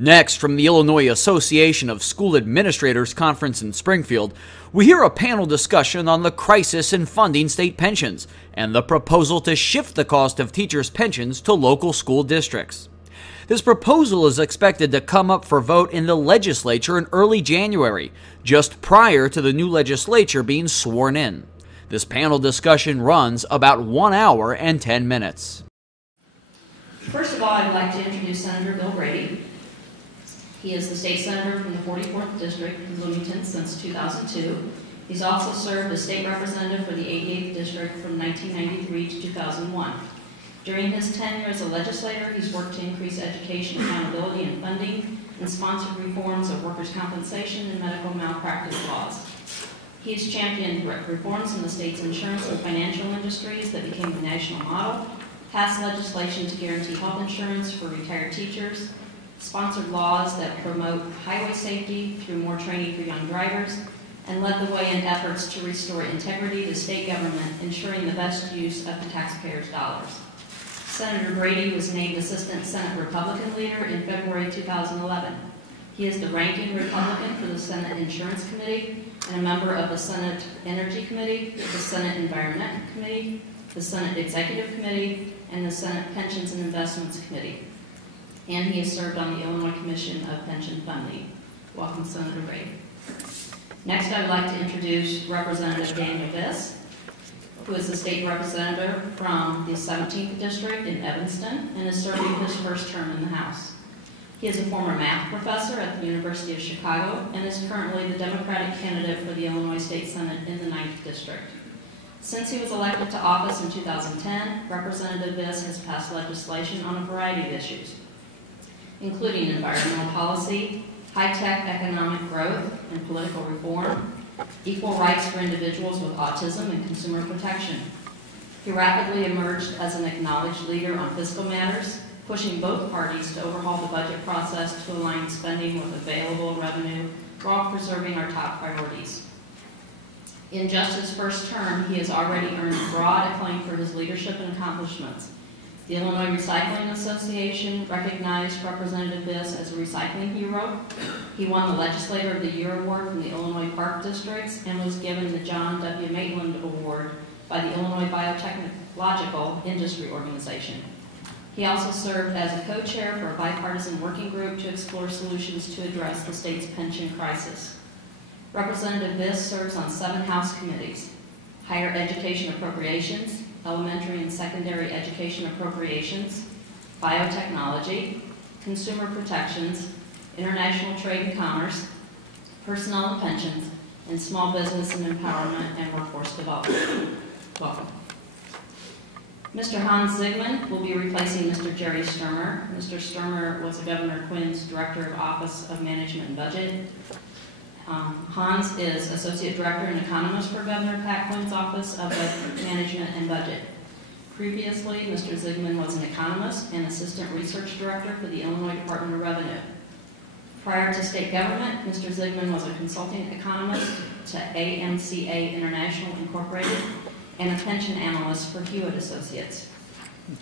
Next, from the Illinois Association of School Administrators Conference in Springfield, we hear a panel discussion on the crisis in funding state pensions and the proposal to shift the cost of teachers' pensions to local school districts. This proposal is expected to come up for vote in the legislature in early January, just prior to the new legislature being sworn in. This panel discussion runs about 1 hour and 10 minutes. First of all, I'd like to introduce Senator Bill Brady. He is the state senator from the 44th District in Bloomington since 2002. He's also served as state representative for the 88th District from 1993 to 2001. During his tenure as a legislator, he's worked to increase education accountability and funding and sponsored reforms of workers' compensation and medical malpractice laws. He has championed reforms in the state's insurance and financial industries that became the national model, passed legislation to guarantee health insurance for retired teachers, sponsored laws that promote highway safety through more training for young drivers, and led the way in efforts to restore integrity to state government, ensuring the best use of the taxpayers' dollars. Senator Brady was named Assistant Senate Republican Leader in February 2011. He is the ranking Republican for the Senate Insurance Committee and a member of the Senate Energy Committee, the Senate Environment Committee, the Senate Executive Committee, and the Senate Pensions and Investments Committee. And he has served on the Illinois Commission of Pension Funding. Welcome, Senator Brady. Next, I would like to introduce Representative Daniel Viss, who is the state representative from the 17th District in Evanston and is serving his first term in the House. He is a former math professor at the University of Chicago and is currently the Democratic candidate for the Illinois State Senate in the 9th District. Since he was elected to office in 2010, Representative Viss has passed legislation on a variety of issues, including environmental policy, high-tech economic growth and political reform, equal rights for individuals with autism, and consumer protection. He rapidly emerged as an acknowledged leader on fiscal matters, pushing both parties to overhaul the budget process to align spending with available revenue while preserving our top priorities. In just his first term, he has already earned broad acclaim for his leadership and accomplishments. The Illinois Recycling Association recognized Representative Viss as a recycling hero. He won the Legislator of the Year Award from the Illinois Park Districts and was given the John W. Maitland Award by the Illinois Biotechnological Industry Organization. He also served as a co-chair for a bipartisan working group to explore solutions to address the state's pension crisis. Representative Viss serves on 7 House committees: Higher Education Appropriations, Elementary and Secondary Education Appropriations, Biotechnology, Consumer Protections, International Trade and Commerce, Personnel and Pensions, and Small Business and Empowerment and Workforce Development. Welcome. Mr. Hans Zygmunt will be replacing Mr. Jerry Sturmer. Mr. Sturmer was Governor Quinn's Director of Office of Management and Budget. Hans is Associate Director and Economist for Governor Pat Quinn's Office of Management and Budget. Previously, Mr. Zygmunt was an economist and Assistant Research Director for the Illinois Department of Revenue. Prior to state government, Mr. Zygmunt was a consulting economist to AMCA International Incorporated and a pension analyst for Hewitt Associates.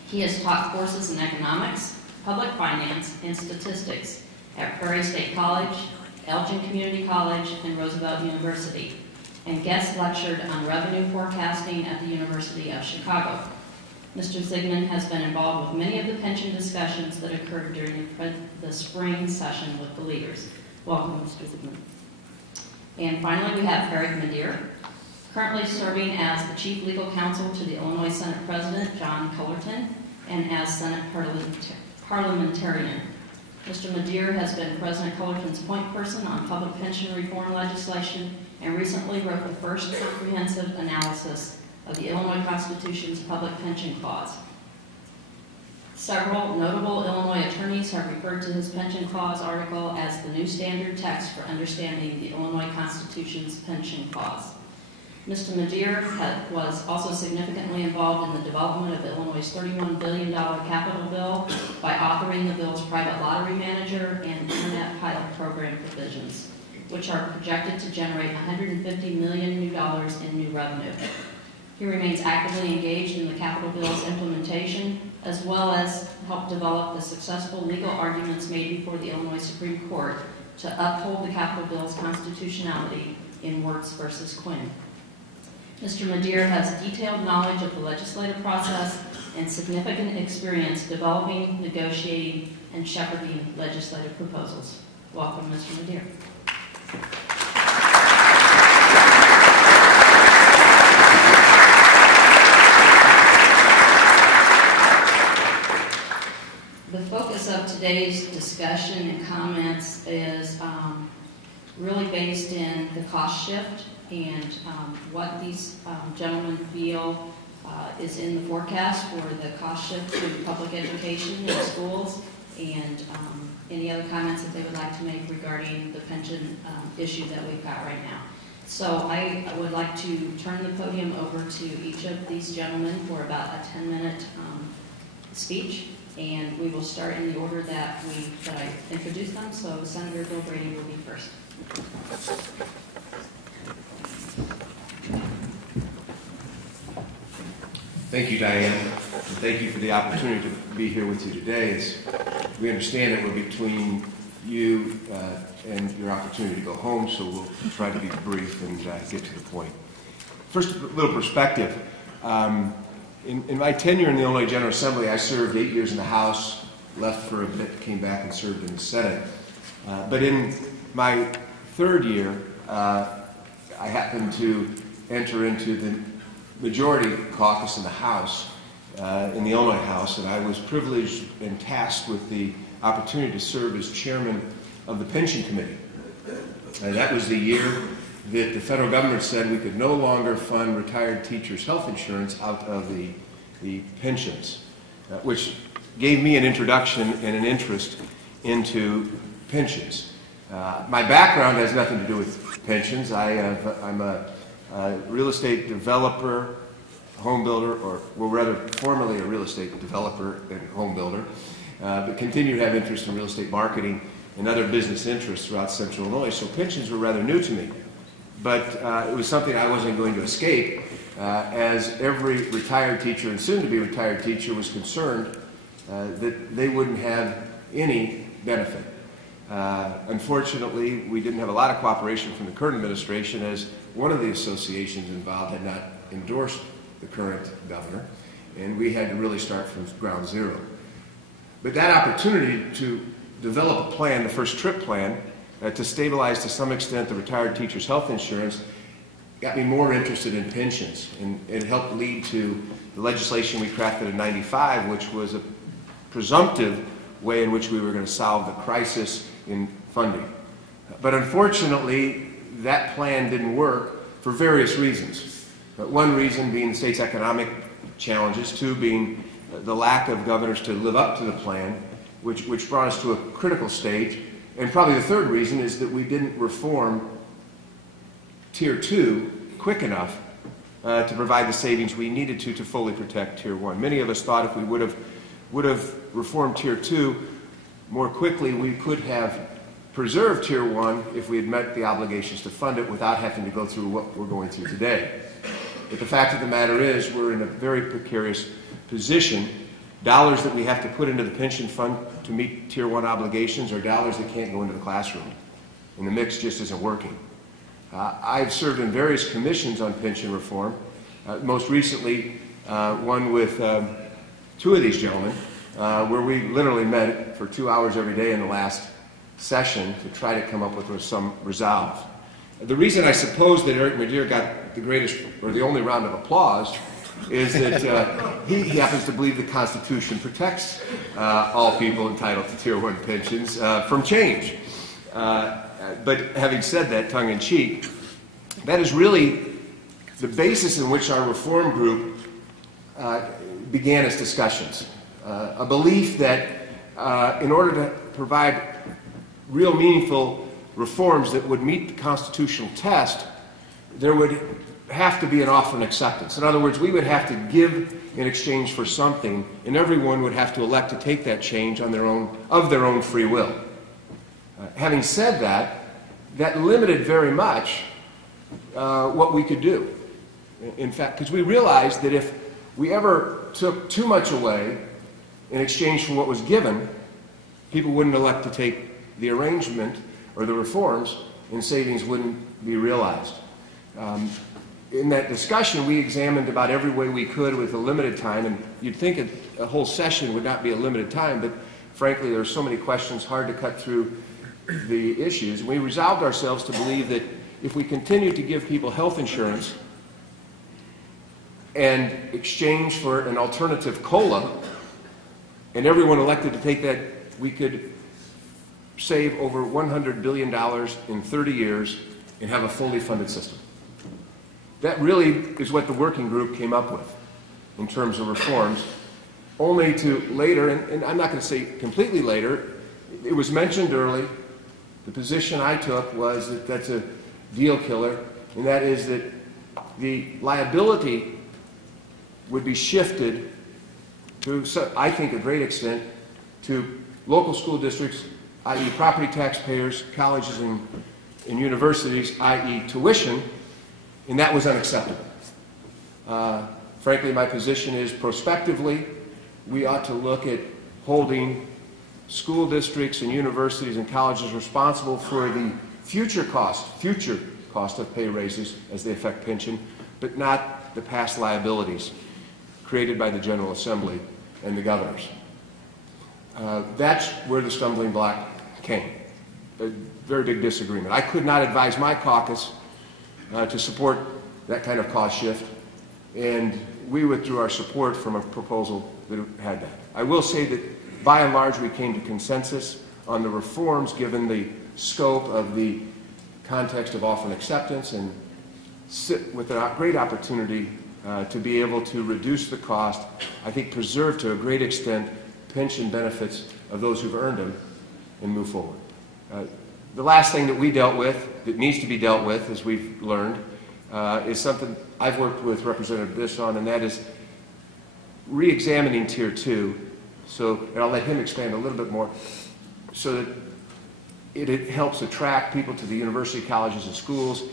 He has taught courses in economics, public finance, and statistics at Prairie State College, Elgin Community College, and Roosevelt University, and guest lectured on revenue forecasting at the University of Chicago. Mr. Zygmunt has been involved with many of the pension discussions that occurred during the spring session with the leaders. Welcome, Mr. Zygmunt. And finally, we have Eric Madeir, currently serving as the Chief Legal Counsel to the Illinois Senate President, John Cullerton, and as Senate parliamentarian. Mr. Madeir has been President Cullerton's point person on public pension reform legislation and recently wrote the first comprehensive analysis of the Illinois Constitution's public pension clause. Several notable Illinois attorneys have referred to his pension clause article as the new standard text for understanding the Illinois Constitution's pension clause. Mr. Madeir was also significantly involved in the development of Illinois' $31 billion capital bill by authoring the bill's private lottery manager and internet pilot program provisions, which are projected to generate $150 million in new revenue. He remains actively engaged in the capital bill's implementation, as well as help develop the successful legal arguments made before the Illinois Supreme Court to uphold the Capitol Bill's constitutionality in Wirtz versus Quinn. Mr. Madeir has detailed knowledge of the legislative process and significant experience developing, negotiating, and shepherding legislative proposals. Welcome, Mr. Madeir. The focus of today's discussion and comments is really based in the cost shift and what these gentlemen feel is in the forecast for the cost shift to public education in schools, and any other comments that they would like to make regarding the pension issue that we've got right now. So I would like to turn the podium over to each of these gentlemen for about a 10-minute speech, and we will start in the order that I introduced them. So Senator Bill Brady will be first. Thank you, Diane, and thank you for the opportunity to be here with you today. As we understand that we're between you and your opportunity to go home, so we'll try to be brief and get to the point. First, a little perspective. In my tenure in the Illinois General Assembly, I served 8 years in the House, left for a bit, came back and served in the Senate. But in my third year, I happened to enter into the majority caucus in the House, in the Illinois House, and I was privileged and tasked with the opportunity to serve as chairman of the Pension Committee. That was the year that the federal government said we could no longer fund retired teachers' health insurance out of the pensions, which gave me an introduction and an interest into pensions. My background has nothing to do with pensions. I'm a real estate developer, home builder, or well, rather formerly a real estate developer and home builder, but continue to have interest in real estate marketing and other business interests throughout Central Illinois. So pensions were rather new to me, but it was something I wasn't going to escape, as every retired teacher and soon-to-be retired teacher was concerned that they wouldn't have any benefit. Unfortunately, we didn't have a lot of cooperation from the current administration, as one of the associations involved had not endorsed the current governor, and we had to really start from ground zero. But that opportunity to develop a plan, the first TRIP plan, to stabilize to some extent the retired teachers' health insurance, got me more interested in pensions, and it helped lead to the legislation we crafted in '95, which was a presumptive way in which we were going to solve the crisis in funding. But unfortunately, that plan didn't work for various reasons. One reason being the state's economic challenges, two being the lack of governors to live up to the plan, which brought us to a critical stage. And probably the third reason is that we didn't reform Tier 2 quick enough to provide the savings we needed to fully protect Tier 1. Many of us thought if we would have reformed Tier 2 more quickly, we could have preserved Tier 1 if we had met the obligations to fund it without having to go through what we're going through today. But the fact of the matter is, we're in a very precarious position. Dollars that we have to put into the pension fund to meet Tier 1 obligations are dollars that can't go into the classroom, and the mix just isn't working. I've served in various commissions on pension reform, most recently one with two of these gentlemen, where we literally met for 2 hours every day in the last session to try to come up with some resolve. The reason I suppose that Eric Madeir got the greatest, or the only round of applause, is that he happens to believe the Constitution protects all people entitled to Tier 1 pensions from change. But having said that, tongue-in-cheek, that is really the basis in which our reform group began its discussions. A belief that in order to provide real meaningful reforms that would meet the constitutional test, there would have to be an offer and acceptance. In other words, we would have to give in exchange for something, and everyone would have to elect to take that change on their own free will. Having said that, that limited very much what we could do. In fact, because we realized that if we ever took too much away in exchange for what was given, people wouldn't elect to take the arrangement or the reforms, and savings wouldn't be realized. In that discussion, we examined about every way we could with a limited time, and you'd think a whole session would not be a limited time, but frankly, there are so many questions, hard to cut through the issues. We resolved ourselves to believe that if we continue to give people health insurance and exchange for an alternative COLA, and everyone elected to take that, we could save over $100 billion in 30 years and have a fully funded system. That really is what the working group came up with in terms of reforms, only to later, and I'm not going to say completely later, it was mentioned early, the position I took was that that's a deal killer, and that is that the liability would be shifted to, I think, a great extent, to local school districts, i.e. property taxpayers, colleges and universities, i.e. tuition, and that was unacceptable. Frankly, my position is prospectively, we ought to look at holding school districts and universities and colleges responsible for the future cost of pay raises as they affect pension, but not the past liabilities created by the General Assembly and the governors. That's where the stumbling block came. A very big disagreement. I could not advise my caucus to support that kind of cost shift, and we withdrew our support from a proposal that had that. I will say that by and large we came to consensus on the reforms given the scope of the context of offer and acceptance, and sit with a great opportunity to be able to reduce the cost, I think preserve to a great extent pension benefits of those who've earned them, and move forward. The last thing that we dealt with, that needs to be dealt with, as we've learned, is something I've worked with Representative Biss on, and that is re-examining Tier 2, and I'll let him expand a little bit more, so that it helps attract people to the university, colleges, and schools,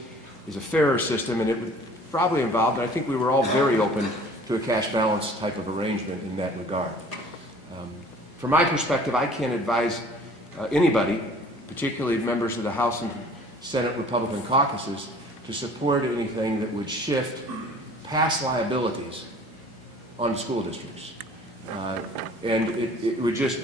is a fairer system, and it would probably involve, and I think we were all very open to a cash balance type of arrangement in that regard. From my perspective, I can't advise anybody, particularly members of the House and Senate Republican caucuses, to support anything that would shift past liabilities on school districts. And it would just,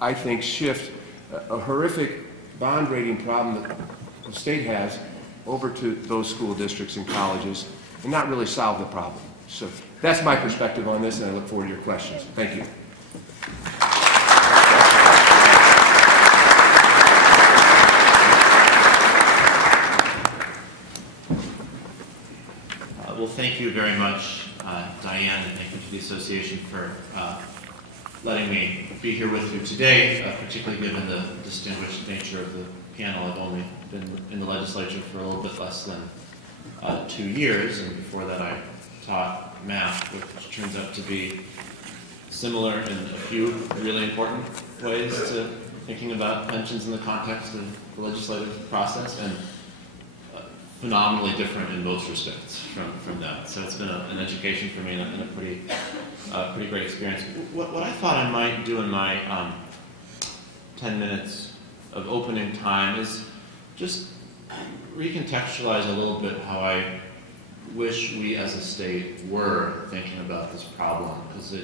I think, shift a horrific bond rating problem that the state has over to those school districts and colleges and not really solve the problem. So that's my perspective on this, and I look forward to your questions. Thank you. Well, thank you very much, Diane, and thank you to the Association for letting me be here with you today, particularly given the distinguished nature of the panel. I've only been in the legislature for a little bit less than 2 years, and before that I taught math, which turns out to be similar in a few really important ways to thinking about pensions in the context of the legislative process, and phenomenally different in most respects from that. So it's been an education for me and a pretty great experience. What I thought I might do in my 10 minutes of opening time is just recontextualize a little bit how I wish we as a state were thinking about this problem, because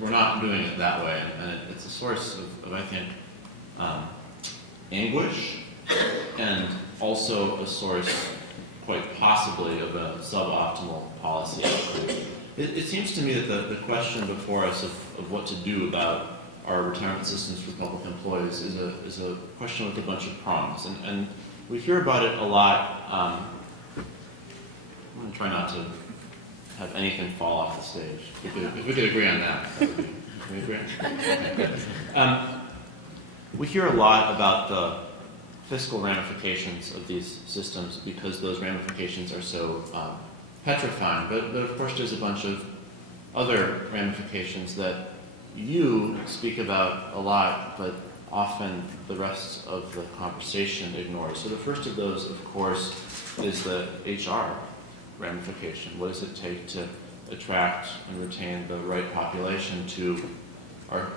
we're not doing it that way, and it's a source of I think, anguish, and also a source, quite possibly, of a suboptimal policy. It seems to me that the question before us of what to do about our retirement systems for public employees is a question with a bunch of prongs, and we hear about it a lot. I'm going to try not to have anything fall off the stage. If we could agree on that would be, can we agree? Okay, good. We hear a lot about the fiscal ramifications of these systems because those ramifications are so petrifying. But of course there's a bunch of other ramifications that you speak about a lot, but often the rest of the conversation ignores. So the first of those, of course, is the HR ramification. What does it take to attract and retain the right population to our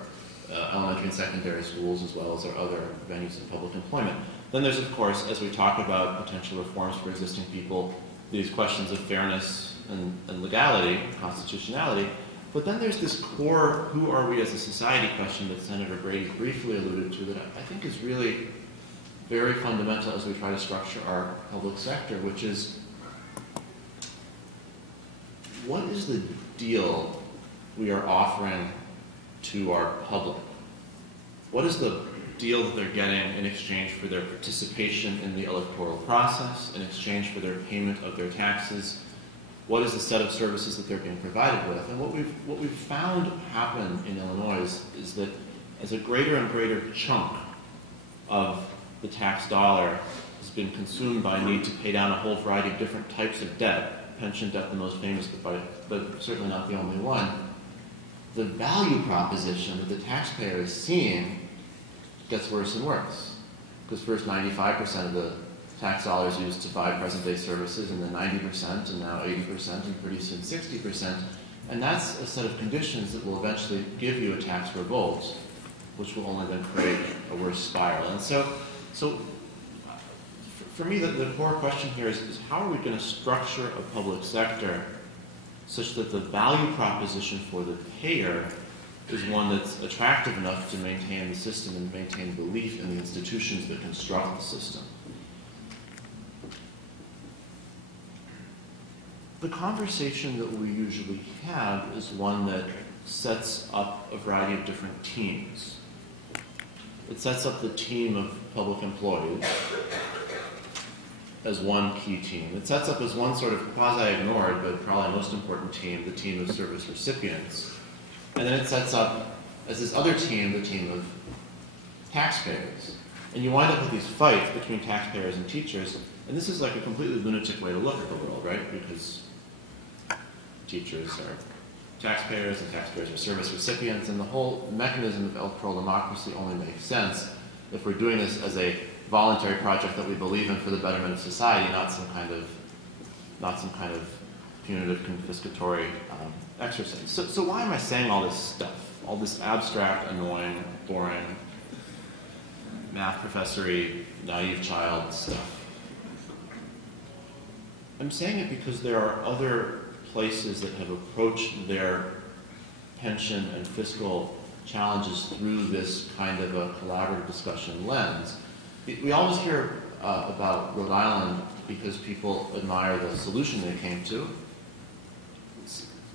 elementary and secondary schools as well as our other venues of public employment. Then there's, of course, as we talk about potential reforms for existing people, these questions of fairness and legality, constitutionality. But then there's this core, who are we as a society question that Senator Brady briefly alluded to that I think is really very fundamental as we try to structure our public sector, which is, what is the deal we are offering to our public? What is the deal that they're getting in exchange for their participation in the electoral process, in exchange for their payment of their taxes? What is the set of services that they're being provided with? And what we've found happen in Illinois is that as a greater and greater chunk of the tax dollar has been consumed by a need to pay down a whole variety of different types of debt, pension debt the most famous, but certainly not the only one, the value proposition that the taxpayer is seeing gets worse and worse. Because first 95% of the tax dollars used to buy present-day services, and then 90%, and now 80%, and pretty soon 60%. And that's a set of conditions that will eventually give you a tax revolt, which will only then create a worse spiral. And so for me, the core question here is how are we going to structure a public sector such that the value proposition for the payer is one that's attractive enough to maintain the system and maintain belief in the institutions that construct the system. The conversation that we usually have is one that sets up a variety of different teams. It sets up the team of public employees as one key team. It sets up as one sort of quasi-ignored, but probably most important team, the team of service recipients. And then it sets up as this other team, the team of taxpayers. And you wind up with these fights between taxpayers and teachers, and this is like a completely lunatic way to look at the world, right? Because teachers are taxpayers and taxpayers are service recipients, and the whole mechanism of electoral democracy only makes sense if we're doing this as a voluntary project that we believe in for the betterment of society, not some kind of punitive, confiscatory exercise. So why am I saying all this stuff? All this abstract, annoying, boring, math professory, naive child stuff? I'm saying it because there are other places that have approached their pension and fiscal challenges through this kind of a collaborative discussion lens. We always hear about Rhode Island because people admire the solution they came to.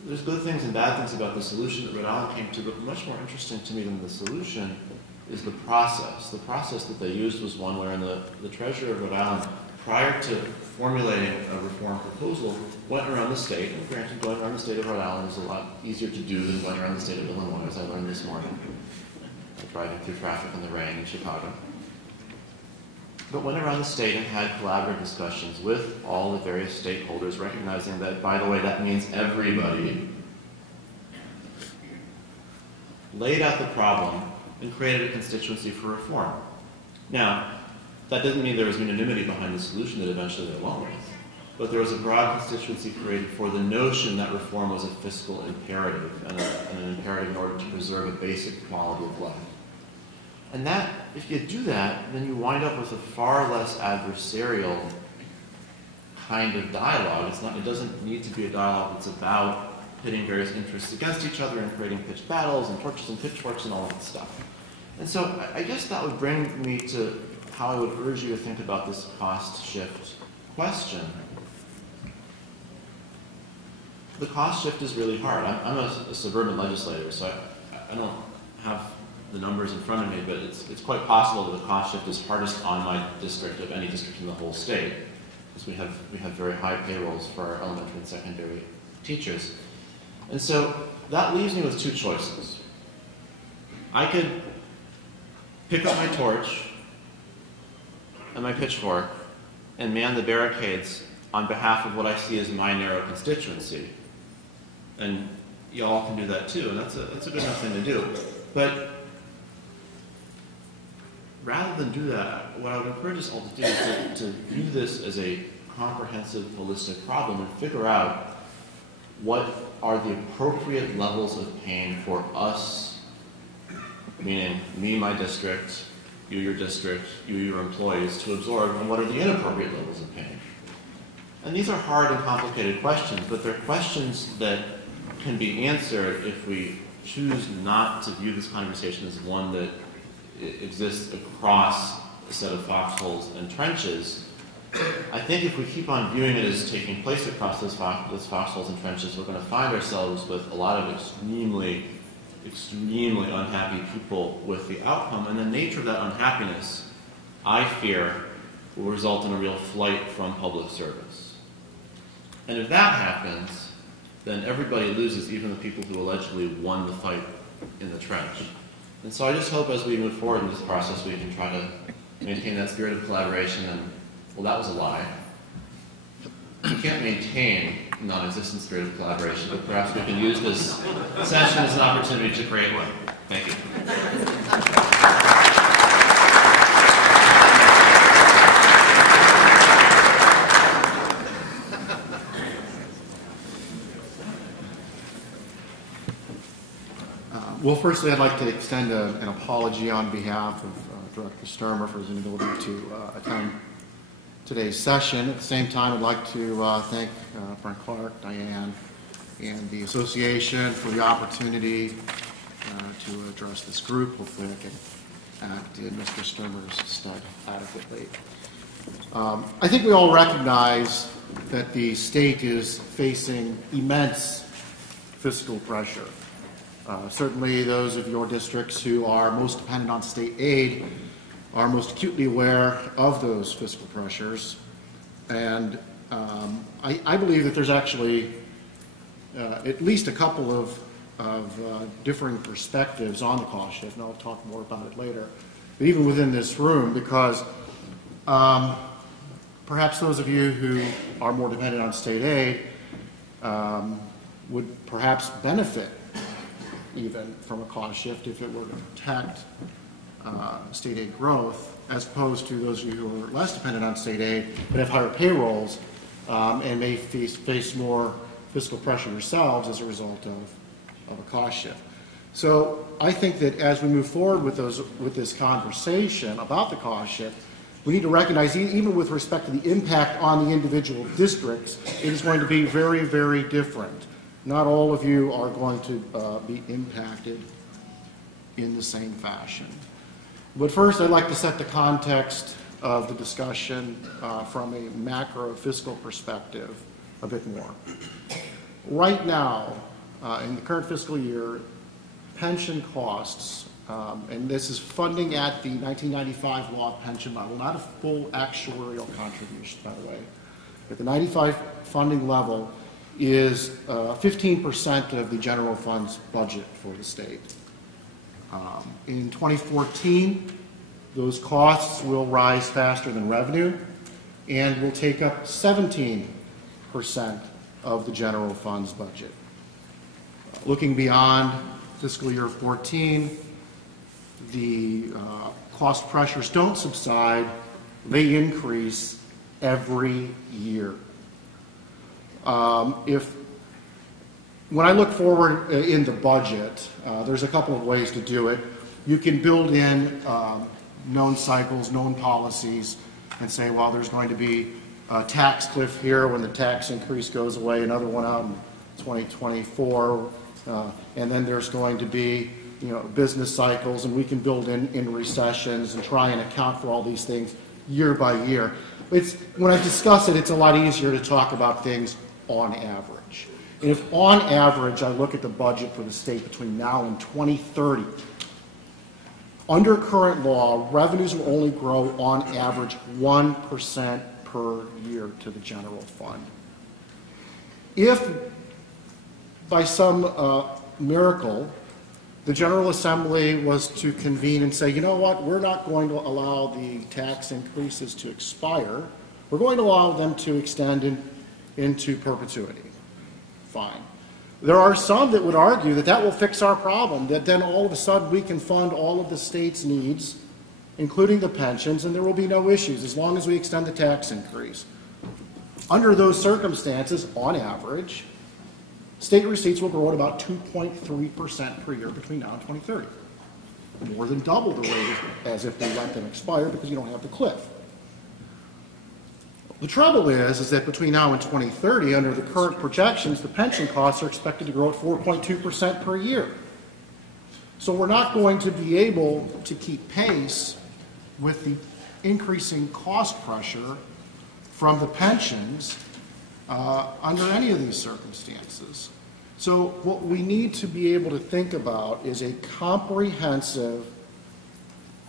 There's good things and bad things about the solution that Rhode Island came to, but much more interesting to me than the solution is the process. The process that they used was one wherein the treasurer of Rhode Island, prior to formulating a reform proposal, went around the state, and granted, going around the state of Rhode Island is a lot easier to do than going around the state of Illinois, as I learned this morning, driving through traffic in the rain in Chicago. But went around the state and had collaborative discussions with all the various stakeholders, recognizing that, by the way, that means everybody. Laid out the problem and created a constituency for reform. Now, that doesn't mean there was unanimity behind the solution that eventually they went with, but there was a broad constituency created for the notion that reform was a fiscal imperative and an imperative in order to preserve a basic quality of life. And that, if you do that, then you wind up with a far less adversarial kind of dialogue. It doesn't need to be a dialogue that's about pitting various interests against each other and creating pitched battles and torches and pitchforks and all that stuff. And so I guess that would bring me to how I would urge you to think about this cost shift question. The cost shift is really hard. I'm a suburban legislator, so I don't have the numbers in front of me, but it's quite possible that the cost shift is hardest on my district of any district in the whole state, because we have very high payrolls for our elementary and secondary teachers. And so that leaves me with two choices. I could pick up my torch and my pitchfork and man the barricades on behalf of what I see as my narrow constituency. And y'all can do that too, and that's a good enough thing to do. But rather than do that, what I would encourage us all to do is to view this as a comprehensive, holistic problem and figure out what are the appropriate levels of pain for us, meaning me, my district, you, your district, you, your employees, to absorb, and what are the inappropriate levels of pain? And these are hard and complicated questions, but they're questions that can be answered if we choose not to view this conversation as one that exists across a set of foxholes and trenches. I think if we keep on viewing it as taking place across those foxholes and trenches, we're going to find ourselves with a lot of extremely unhappy people with the outcome. And the nature of that unhappiness, I fear, will result in a real flight from public service. And if that happens, then everybody loses, even the people who allegedly won the fight in the trench. And so I just hope as we move forward in this process, we can try to maintain that spirit of collaboration. And, well, that was a lie. We can't maintain non-existent spirit of collaboration, but perhaps we can use this session as an opportunity to create one. Thank you. Well, firstly, I'd like to extend an apology on behalf of Director Sturmer for his inability to attend today's session. At the same time, I'd like to thank Frank Clark, Diane, and the association for the opportunity to address this group. Hopefully I can act in Mr. Sturmer's stead adequately. I think we all recognize that the state is facing immense fiscal pressure. Certainly those of your districts who are most dependent on state aid are most acutely aware of those fiscal pressures. And I believe that there's actually at least a couple of differing perspectives on the cost shift, and I'll talk more about it later. But even within this room, because perhaps those of you who are more dependent on state aid would perhaps benefit even from a cost shift if it were to protect state aid growth, as opposed to those of you who are less dependent on state aid but have higher payrolls and may face more fiscal pressure yourselves as a result of a cost shift. So I think that as we move forward with this conversation about the cost shift, we need to recognize, even with respect to the impact on the individual districts, it is going to be very, very different. Not all of you are going to be impacted in the same fashion. But first, I'd like to set the context of the discussion from a macro fiscal perspective a bit more. Right now, in the current fiscal year, pension costs, and this is funding at the 1995 law pension level, not a full actuarial contribution, by the way, but the 95 funding level is 15% of the general fund's budget for the state. In 2014, those costs will rise faster than revenue and will take up 17% of the general fund's budget. Looking beyond fiscal year 14, the cost pressures don't subside, they increase every year. When I look forward in the budget, there's a couple of ways to do it. You can build in known cycles, known policies, and say, well, there's going to be a tax cliff here when the tax increase goes away, another one out in 2024, and then there's going to be business cycles, and we can build in recessions and try and account for all these things year by year. When I discuss it, it's a lot easier to talk about things on average. And if on average I look at the budget for the state between now and 2030, under current law, revenues will only grow on average 1% per year to the general fund. If by some miracle the General Assembly was to convene and say, you know what, we're not going to allow the tax increases to expire, we're going to allow them to extend into perpetuity. Fine. There are some that would argue that that will fix our problem, that then all of a sudden we can fund all of the state's needs, including the pensions, and there will be no issues as long as we extend the tax increase. Under those circumstances, on average, state receipts will grow at about 2.3% per year between now and 2030. More than double the rate as if they let them expire because you don't have the cliff. The trouble is that between now and 2030, under the current projections, the pension costs are expected to grow at 4.2% per year. So we're not going to be able to keep pace with the increasing cost pressure from the pensions under any of these circumstances. So what we need to be able to think about is a comprehensive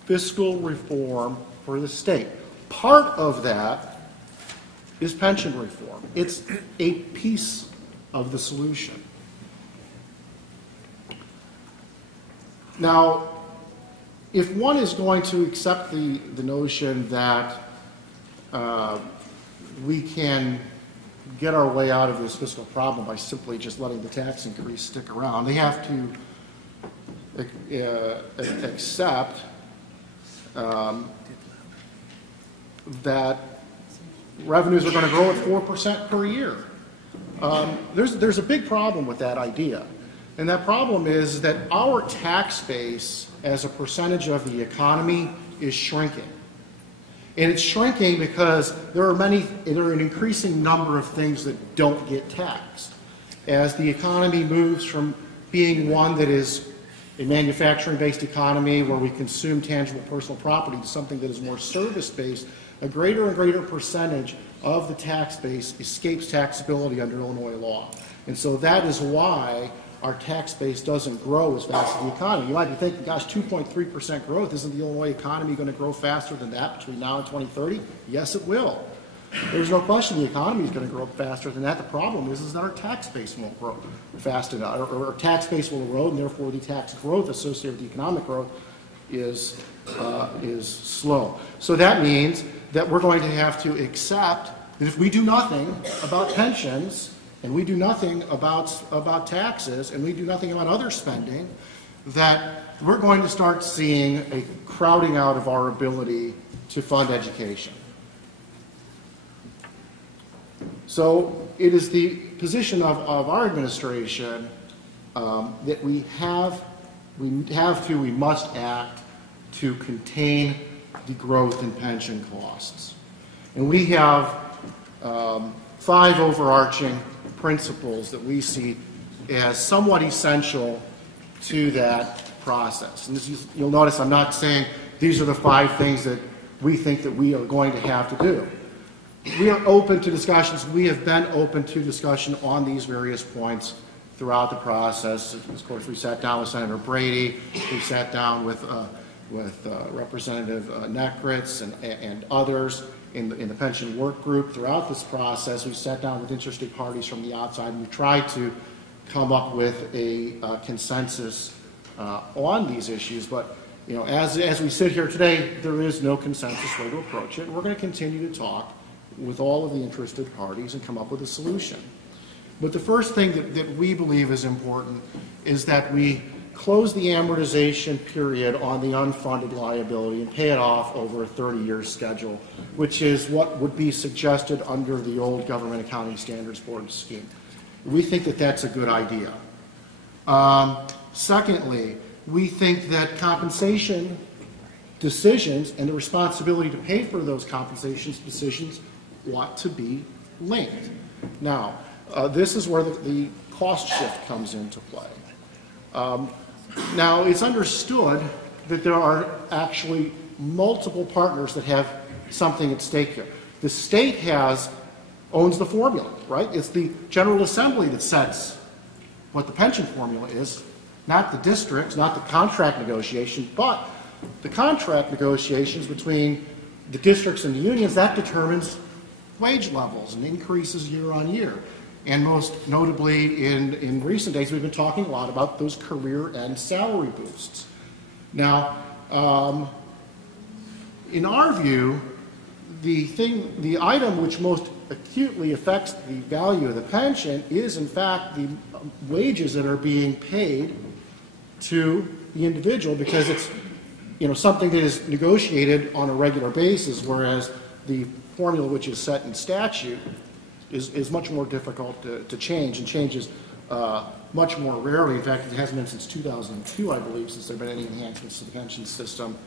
fiscal reform for the state. Part of that is pension reform. It's a piece of the solution. Now, if one is going to accept the notion that we can get our way out of this fiscal problem by simply just letting the tax increase stick around, they have to accept that revenues are going to grow at 4% per year. There's a big problem with that idea. And that problem is that our tax base as a percentage of the economy is shrinking. And it's shrinking because there are an increasing number of things that don't get taxed. As the economy moves from being one that is a manufacturing-based economy where we consume tangible personal property to something that is more service-based, a greater and greater percentage of the tax base escapes taxability under Illinois law. And so that is why our tax base doesn't grow as fast as the economy. You might be thinking, gosh, 2.3% growth, isn't the Illinois economy going to grow faster than that between now and 2030? Yes, it will. There's no question the economy is going to grow faster than that. The problem is that our tax base won't grow fast enough, or our tax base will erode, and therefore the tax growth associated with the economic growth is slow. So that means that we're going to have to accept that if we do nothing about pensions, and we do nothing about taxes, and we do nothing about other spending, that we're going to start seeing a crowding out of our ability to fund education. So it is the position of our administration that we must act to contain the growth in pension costs. And we have 5 overarching principles that we see as somewhat essential to that process. And you'll notice I'm not saying these are the 5 things that we think that we are going to have to do. We are open to discussions. We have been open to discussion on these various points throughout the process. Of course, we sat down with Senator Brady. We sat down with Representative Nekritz and others in the pension work group. Throughout this process, we sat down with interested parties from the outside, and we tried to come up with a consensus on these issues. But you know, as we sit here today, there is no consensus way to approach it. And we're going to continue to talk with all of the interested parties and come up with a solution. But the first thing that we believe is important is that we close the amortization period on the unfunded liability and pay it off over a 30-year schedule, which is what would be suggested under the old Government Accounting Standards Board scheme. We think that that's a good idea. Secondly, we think that compensation decisions and the responsibility to pay for those compensation decisions ought to be linked. Now, this is where the cost shift comes into play. Now, it's understood that there are actually multiple partners that have something at stake here. The state owns the formula, right? It's the General Assembly that sets what the pension formula is, not the districts, not the contract negotiation, but the contract negotiations between the districts and the unions, that determines wage levels and increases year on year. And most notably in recent days, we've been talking a lot about those career and salary boosts. Now, in our view, the item which most acutely affects the value of the pension is, in fact, the wages that are being paid to the individual, because it's something that is negotiated on a regular basis, whereas the formula which is set in statute is much more difficult to change and changes much more rarely. In fact, it hasn't been since 2002, I believe, since there have been any enhancements to the pension system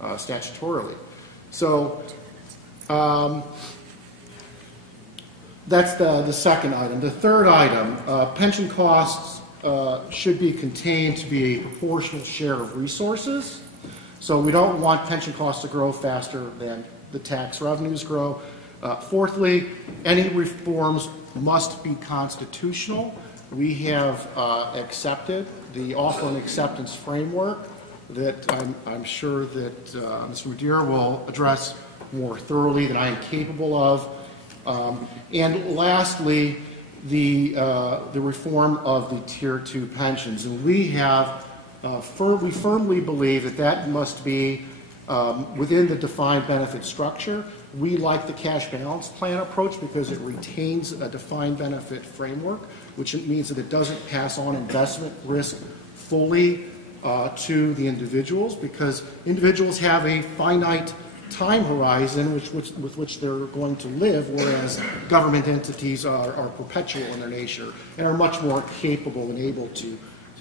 statutorily. So that's the second item. The third item, pension costs should be contained to be a proportional share of resources. So we don't want pension costs to grow faster than the tax revenues grow. Fourthly, any reforms must be constitutional. We have accepted the offer and acceptance framework that I'm sure that Mr. Mudir will address more thoroughly than I am capable of. And lastly, the reform of the Tier 2 pensions. And we have we firmly believe that must be within the defined benefit structure. We like the cash balance plan approach because it retains a defined benefit framework, which means that it doesn't pass on investment risk fully to the individuals, because individuals have a finite time horizon with which they're going to live, whereas government entities are perpetual in their nature and are much more capable and able to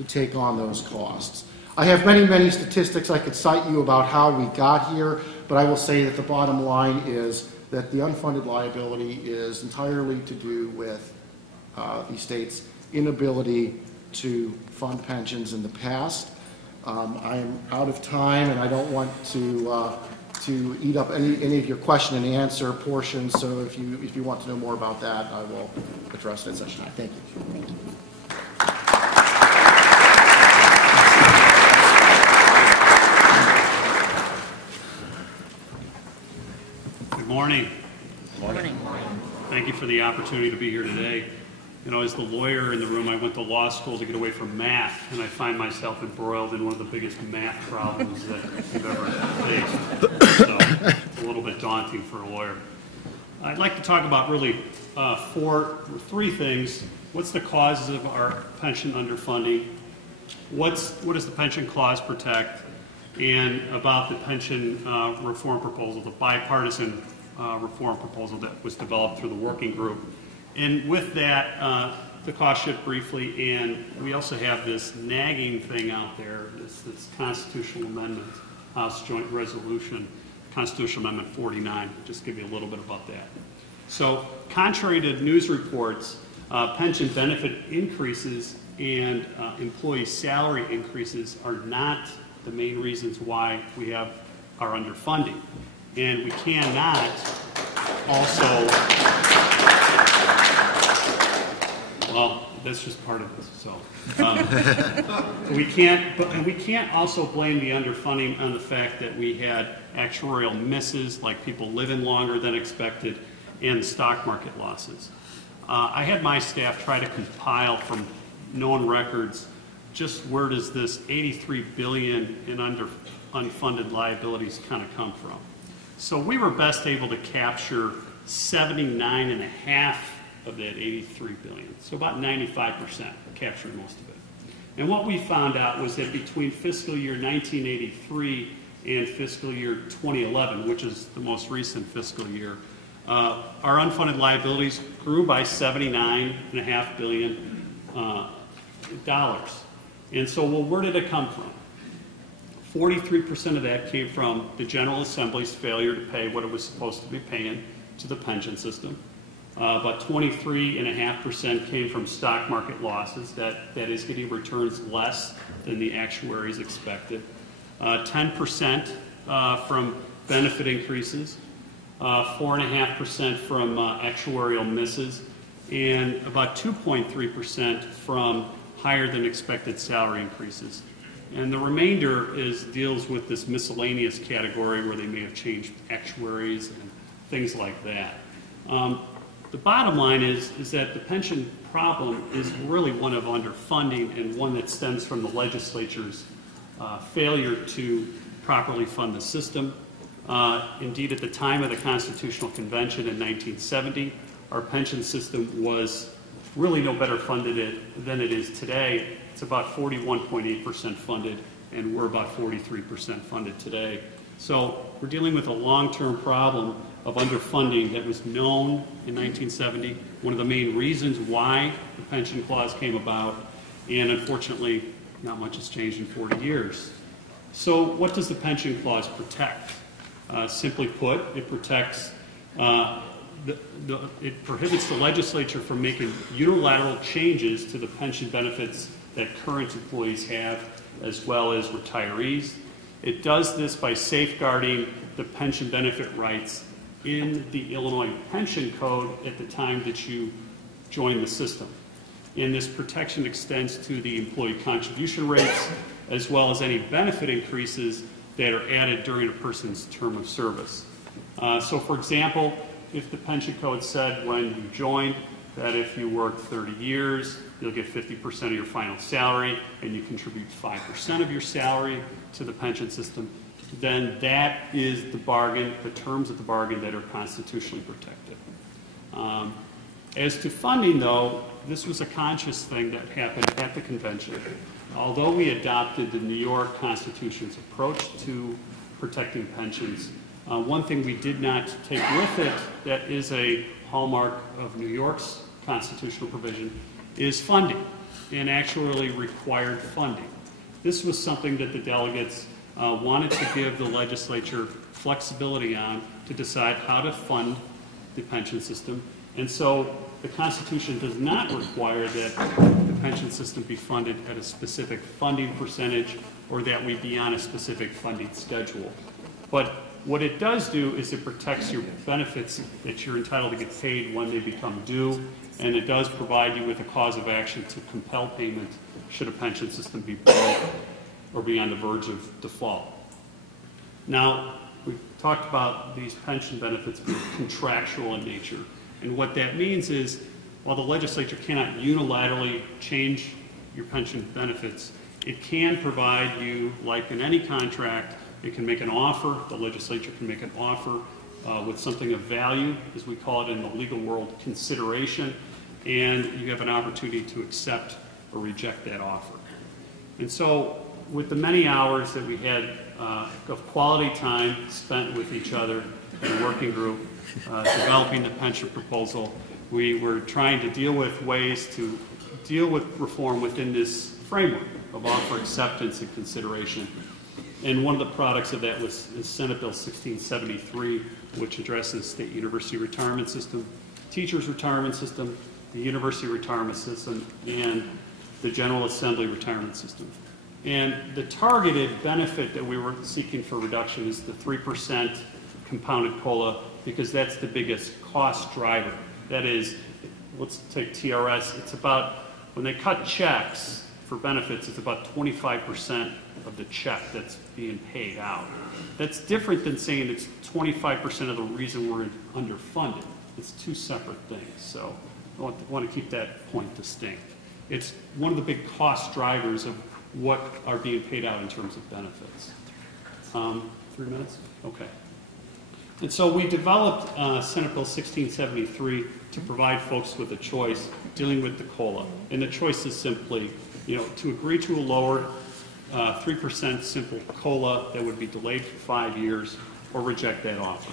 take on those costs. I have many, many statistics I could cite you about how we got here, but I will say that the bottom line is that the unfunded liability is entirely to do with the state's inability to fund pensions in the past. I am out of time, and I don't want to eat up any of your question and answer portions. So if you want to know more about that, I will address it at such time. Thank you. Thank you. Good morning. Morning. Thank you for the opportunity to be here today. You know, as the lawyer in the room, I went to law school to get away from math, and I find myself embroiled in one of the biggest math problems that we've ever faced. So it's a little bit daunting for a lawyer. I'd like to talk about really three things. What's the causes of our pension underfunding? What does the pension clause protect? And about the pension reform proposal, the bipartisan reform proposal that was developed through the working group. And with that, the cost shift briefly, and we also have this nagging thing out there, this constitutional amendment, House Joint Resolution, Constitutional Amendment 49. Just give you a little bit about that. So, contrary to news reports, pension benefit increases and employee salary increases are not the main reasons why we are underfunding. And we cannot also, well, that's just part of this. So we can't also blame the underfunding on the fact that we had actuarial misses, like people living longer than expected, and stock market losses. I had my staff try to compile from known records just where does this $83 billion in unfunded liabilities kind of come from. So we were best able to capture 79.5 of that $83 billion. So about 95%, captured most of it. And what we found out was that between fiscal year 1983 and fiscal year 2011, which is the most recent fiscal year, our unfunded liabilities grew by $79.5 billion. And so, well, where did it come from? 43% of that came from the General Assembly's failure to pay what it was supposed to be paying to the pension system. About 23.5% came from stock market losses, that is getting returns less than the actuaries expected. 10% from benefit increases, 4.5% from actuarial misses, and about 2.3% from higher than expected salary increases. And the remainder deals with this miscellaneous category where they may have changed actuaries and things like that. The bottom line is that the pension problem is really one of underfunding and one that stems from the legislature's failure to properly fund the system. Indeed, at the time of the Constitutional Convention in 1970, our pension system was really no better funded than it is today. It's about 41.8% funded, and we're about 43% funded today. So we're dealing with a long-term problem of underfunding that was known in 1970, one of the main reasons why the pension clause came about, and unfortunately, not much has changed in 40 years. So what does the pension clause protect? Simply put, it protects, it prohibits the legislature from making unilateral changes to the pension benefits that current employees have, as well as retirees. It does this by safeguarding the pension benefit rights in the Illinois Pension Code at the time that you join the system. And this protection extends to the employee contribution rates, as well as any benefit increases that are added during a person's term of service. So for example, if the pension code said when you joined that if you work 30 years, you'll get 50% of your final salary and you contribute 5% of your salary to the pension system, then that is the bargain, the terms of the bargain that are constitutionally protected. As to funding, though, this was a conscious thing that happened at the convention. Although we adopted the New York Constitution's approach to protecting pensions, one thing we did not take with it that is a hallmark of New York's constitutional provision is funding, and actually required funding. This was something that the delegates wanted to give the legislature flexibility on to decide how to fund the pension system. And so the Constitution does not require that the pension system be funded at a specific funding percentage or that we be on a specific funding schedule. But what it does do is it protects your benefits that you're entitled to get paid when they become due, and it does provide you with a cause of action to compel payment should a pension system be broke or be on the verge of default. Now, we've talked about these pension benefits being contractual in nature. And what that means is, while the legislature cannot unilaterally change your pension benefits, it can provide you, like in any contract, it can make an offer, the legislature can make an offer with something of value, as we call it in the legal world, consideration, and you have an opportunity to accept or reject that offer. And so, with the many hours that we had of quality time spent with each other in a working group, developing the pension proposal, we were trying to deal with ways to deal with reform within this framework of offer acceptance and consideration. And one of the products of that was Senate Bill 1673, which addresses state university retirement system, teachers retirement system, the university retirement system, and the General Assembly retirement system. And the targeted benefit that we were seeking for reduction is the 3% compounded COLA, because that's the biggest cost driver. That is, let's take TRS, it's about, when they cut checks for benefits, it's about 25% of the check that's being paid out. That's different than saying it's 25% of the reason we're underfunded. It's two separate things, so I want to keep that point distinct. It's one of the big cost drivers of what are being paid out in terms of benefits. 3 minutes? Okay. And so we developed Senate Bill 1673 to provide folks with a choice dealing with the COLA. And the choice is simply, to agree to a lower 3% simple COLA that would be delayed for 5 years, or reject that offer.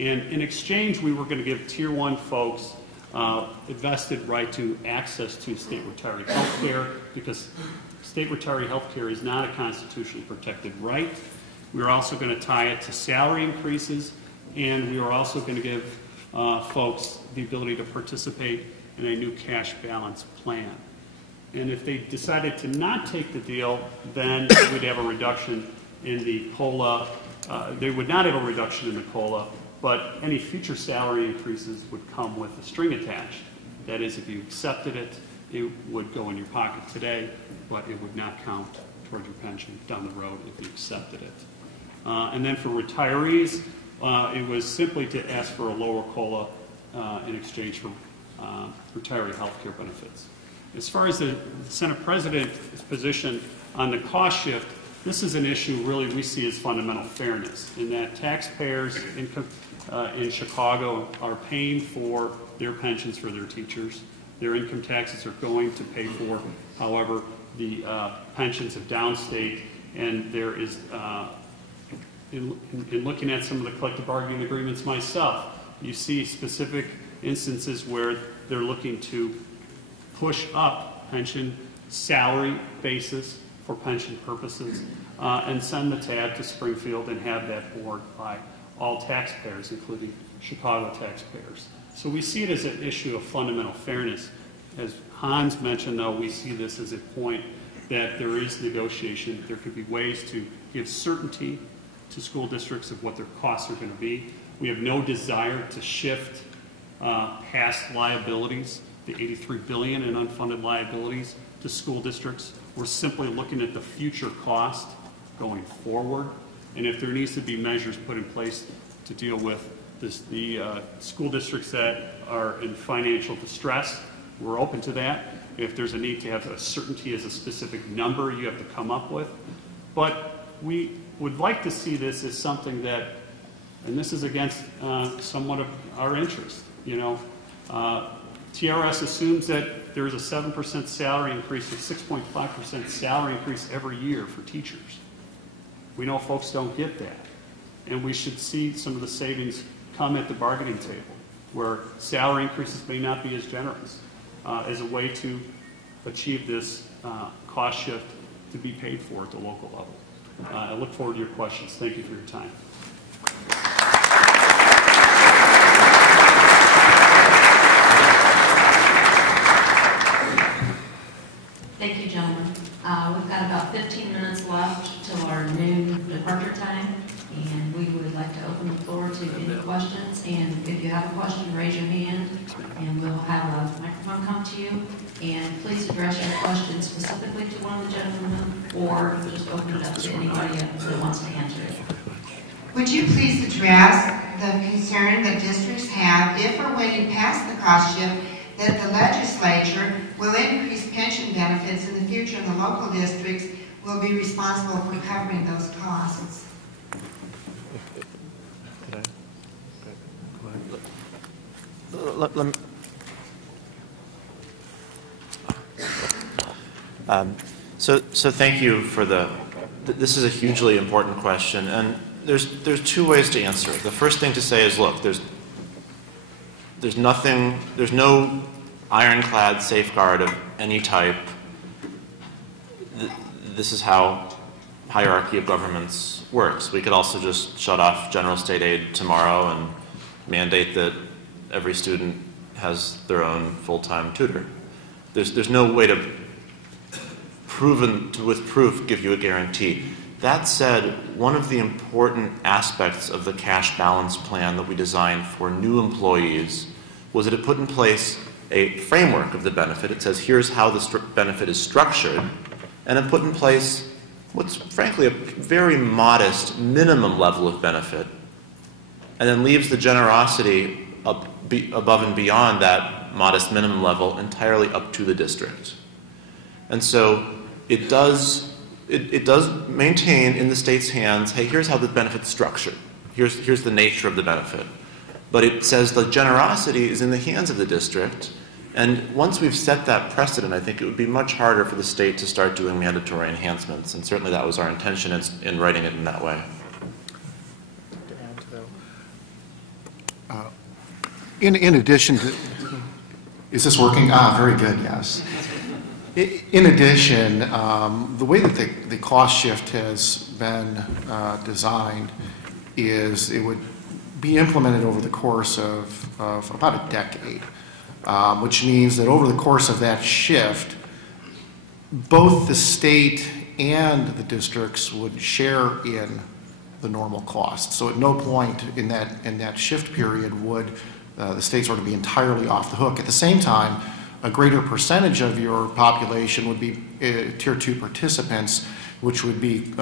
And in exchange, we were going to give Tier 1 folks a vested right to access to state retiree health care, because state retiree health care is not a constitutionally protected right. We were also going to tie it to salary increases, and we were also going to give folks the ability to participate in a new cash balance plan. And if they decided to not take the deal, then we'd have a reduction in the COLA. They would not have a reduction in the COLA, but any future salary increases would come with a string attached. That is, if you accepted it, it would go in your pocket today, but it would not count towards your pension down the road if you accepted it. And then for retirees, it was simply to ask for a lower COLA in exchange for retiree health care benefits. As far as the Senate President's position on the cost shift, this is an issue really we see as fundamental fairness, in that taxpayers in Chicago are paying for their pensions for their teachers. Their income taxes are going to pay for, however, the pensions of downstate, and there is in looking at some of the collective bargaining agreements myself, you see specific instances where they're looking to push up pension salary basis for pension purposes and send the tab to Springfield and have that borne by all taxpayers, including Chicago taxpayers. So we see it as an issue of fundamental fairness. As Hans mentioned, though, we see this as a point that there is negotiation. There could be ways to give certainty to school districts of what their costs are going to be. We have no desire to shift past liabilities, the $83 billion in unfunded liabilities, to school districts. We're simply looking at the future cost going forward, and if there needs to be measures put in place to deal with this, the school districts that are in financial distress, we're open to that. If there's a need to have a certainty as a specific number you have to come up with. But we would like to see this as something that, and this is against somewhat of our interest, you know. TRS assumes that there is a 7% salary increase, a 6.5% salary increase every year for teachers. We know folks don't get that. And we should see some of the savings come at the bargaining table, where salary increases may not be as generous, as a way to achieve this cost shift to be paid for at the local level. I look forward to your questions. Thank you for your time. Thank you, gentlemen. We've got about 15 minutes left till our noon departure time, and we would like to open the floor to any questions. And if you have a question, raise your hand, and we'll have a microphone come to you. And please address your question specifically to one of the gentlemen, or just open it up to anybody that wants to answer it. Would you please address the concern that districts have if or when you pass the cost shift that the legislature will increase pension benefits in the future and the local districts will be responsible for covering those costs? So thank you for this is a hugely important question, and there's two ways to answer it. The first thing to say is, look, there's no ironclad safeguard of any type. This is how hierarchy of governments works. We could also just shut off general state aid tomorrow and mandate that every student has their own full-time tutor. There's no way to with proof give you a guarantee. That said, one of the important aspects of the cash balance plan that we designed for new employees was that it put in place a framework of the benefit. It says, here's how the benefit is structured, and it put in place what's frankly a very modest minimum level of benefit, and then leaves the generosity above and beyond that modest minimum level entirely up to the district. And so it does maintain in the state's hands, hey, here's how the benefit's structured. Here's the nature of the benefit. But it says the generosity is in the hands of the district. And once we've set that precedent, I think it would be much harder for the state to start doing mandatory enhancements. And certainly that was our intention in writing it in that way. In addition to, is this working? Very good, yes. In addition, the way that the cost shift has been designed is it would be implemented over the course of about a decade, which means that over the course of that shift, both the state and the districts would share in the normal costs. So at no point in that shift period would the state sort of be entirely off the hook. At the same time, a greater percentage of your population would be Tier 2 participants, which would be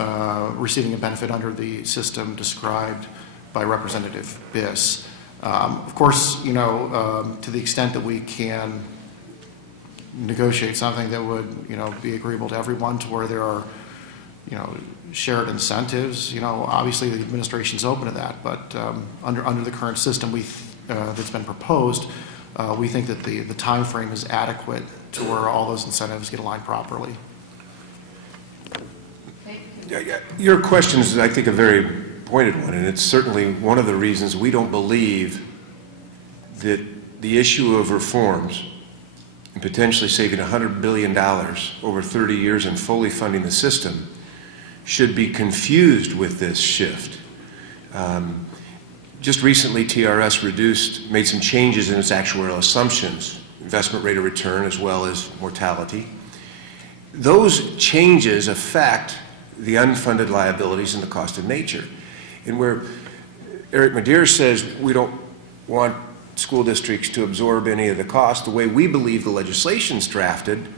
receiving a benefit under the system described by Representative Biss. Of course, you know, to the extent that we can negotiate something that would, you know, be agreeable to everyone, to where there are, you know, shared incentives, you know, obviously the administration's open to that, but under the current system that's been proposed, we think that the time frame is adequate to where all those incentives get aligned properly. Your question is, I think, a very pointed one, and it's certainly one of the reasons we don't believe that the issue of reforms and potentially saving $100 billion over 30 years and fully funding the system should be confused with this shift. Just recently, TRS made some changes in its actuarial assumptions, investment rate of return as well as mortality. Those changes affect the unfunded liabilities and the cost of nature. And where Eric Madeir says we don't want school districts to absorb any of the cost, the way we believe the legislation's drafted,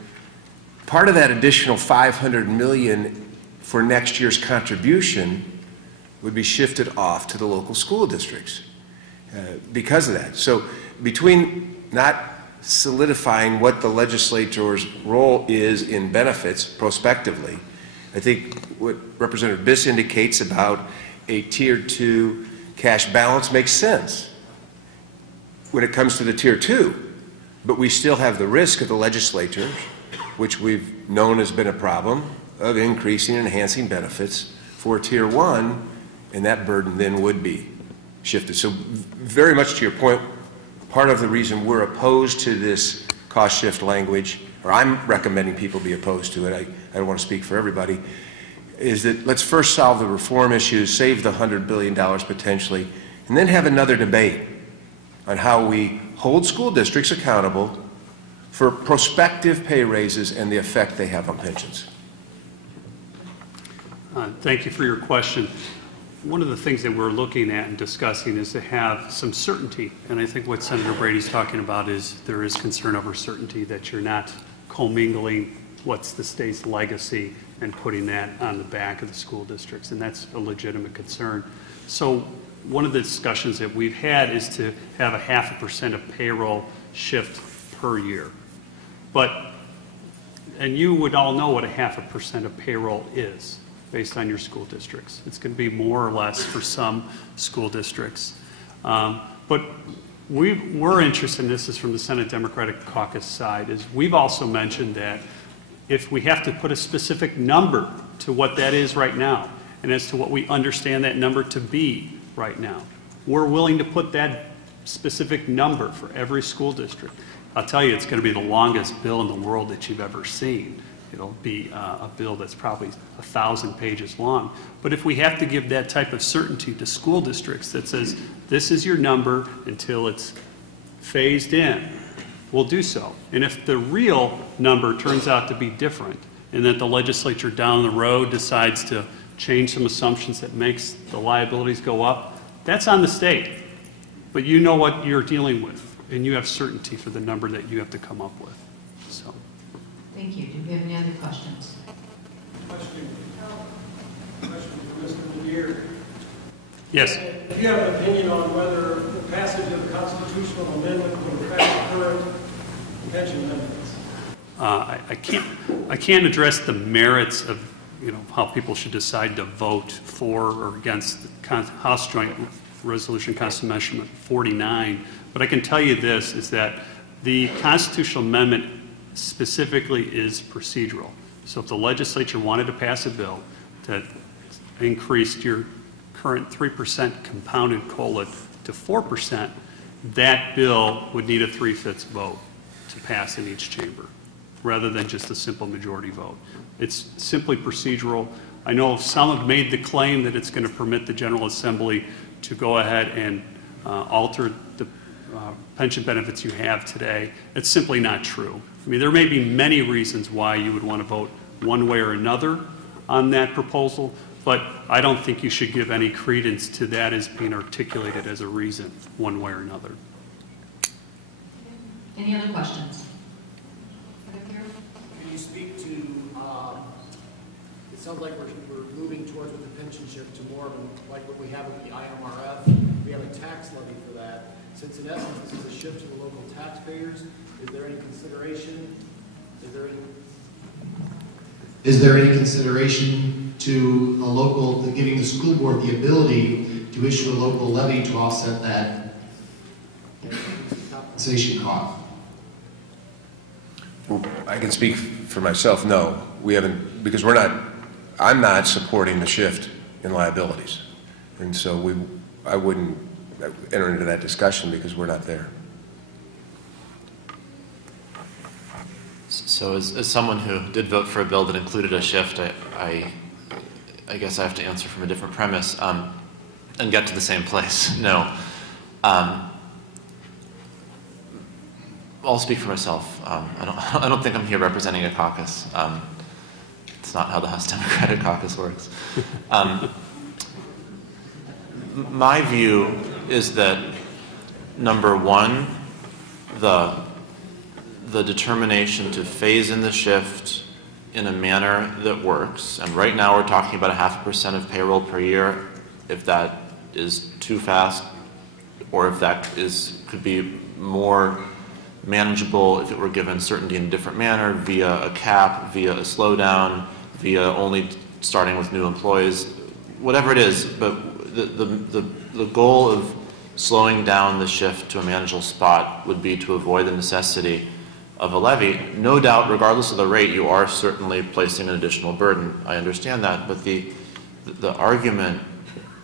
part of that additional $500 million for next year's contribution would be shifted off to the local school districts because of that. So between not solidifying what the legislature's role is in benefits prospectively, I think what Representative Biss indicates about a Tier 2 cash balance makes sense when it comes to the Tier 2, but we still have the risk of the legislature, which we've known has been a problem, of increasing and enhancing benefits for Tier 1, and that burden then would be shifted. So very much to your point, part of the reason we're opposed to this cost shift language, or I'm recommending people be opposed to it, I don't want to speak for everybody, is that let's first solve the reform issues, save the $100 billion potentially, and then have another debate on how we hold school districts accountable for prospective pay raises and the effect they have on pensions. Thank you for your question. One of the things that we're looking at and discussing is to have some certainty, and I think what Senator Brady's talking about is there is concern over certainty, that you're not commingling what's the state's legacy and putting that on the back of the school districts, and that's a legitimate concern. So one of the discussions that we've had is to have a 0.5% of payroll shift per year. And you would all know what a 0.5% of payroll is based on your school districts. It's going to be more or less for some school districts. But we're interested in this is from the Senate Democratic Caucus side, is we've also mentioned that if we have to put a specific number to what that is right now, and as to what we understand that number to be right now, we're willing to put that specific number for every school district. I'll tell you, it's going to be the longest bill in the world that you've ever seen. It'll be a bill that's probably 1,000 pages long. But if we have to give that type of certainty to school districts that says, this is your number until it's phased in, we'll do so. And if the real number turns out to be different, and that the legislature down the road decides to change some assumptions that makes the liabilities go up, that's on the state. But you know what you're dealing with, and you have certainty for the number that you have to come up with. So. Thank you. Do we have any other questions? Question for Mr. Madeir. Yes. Do you have an opinion on whether the passage of the constitutional amendment will affect current pension benefits? I can't address the merits of how people should decide to vote for or against the House Joint Resolution Constitutional Amendment 49, but I can tell you this, is that the constitutional amendment specifically is procedural. So if the legislature wanted to pass a bill that increased your current 3% compounded COLA to 4%, that bill would need a 3/5 vote to pass in each chamber, rather than just a simple majority vote. It's simply procedural. I know some have made the claim that it's going to permit the General Assembly to go ahead and alter the pension benefits you have today. It's simply not true. I mean, there may be many reasons why you would want to vote one way or another on that proposal, but I don't think you should give any credence to that as being articulated as a reason one way or another. Any other questions? Can you speak to, it sounds like we're moving towards with the pension shift to more of like what we have with the IMRF. We have a tax levy for that. Since in essence this is a shift to the local taxpayers, is there any consideration? Is there any consideration to a local, giving the school board the ability to issue a local levy to offset that compensation cost? Well, I can speak for myself. No, we haven't, because I'm not supporting the shift in liabilities. And so I wouldn't enter into that discussion because we're not there. So as someone who did vote for a bill that included a shift, I guess I have to answer from a different premise and get to the same place. No. I'll speak for myself. I don't think I'm here representing a caucus. It's not how the House Democratic Caucus works. My view is that, number one, the determination to phase in the shift in a manner that works, and right now we're talking about 0.5% of payroll per year. If that is too fast, or if that could be more manageable if it were given certainty in a different manner, via a cap, via a slowdown, via only starting with new employees, whatever it is. But the goal of slowing down the shift to a manageable spot would be to avoid the necessity of a levy. No doubt, regardless of the rate, you are certainly placing an additional burden. I understand that, but the argument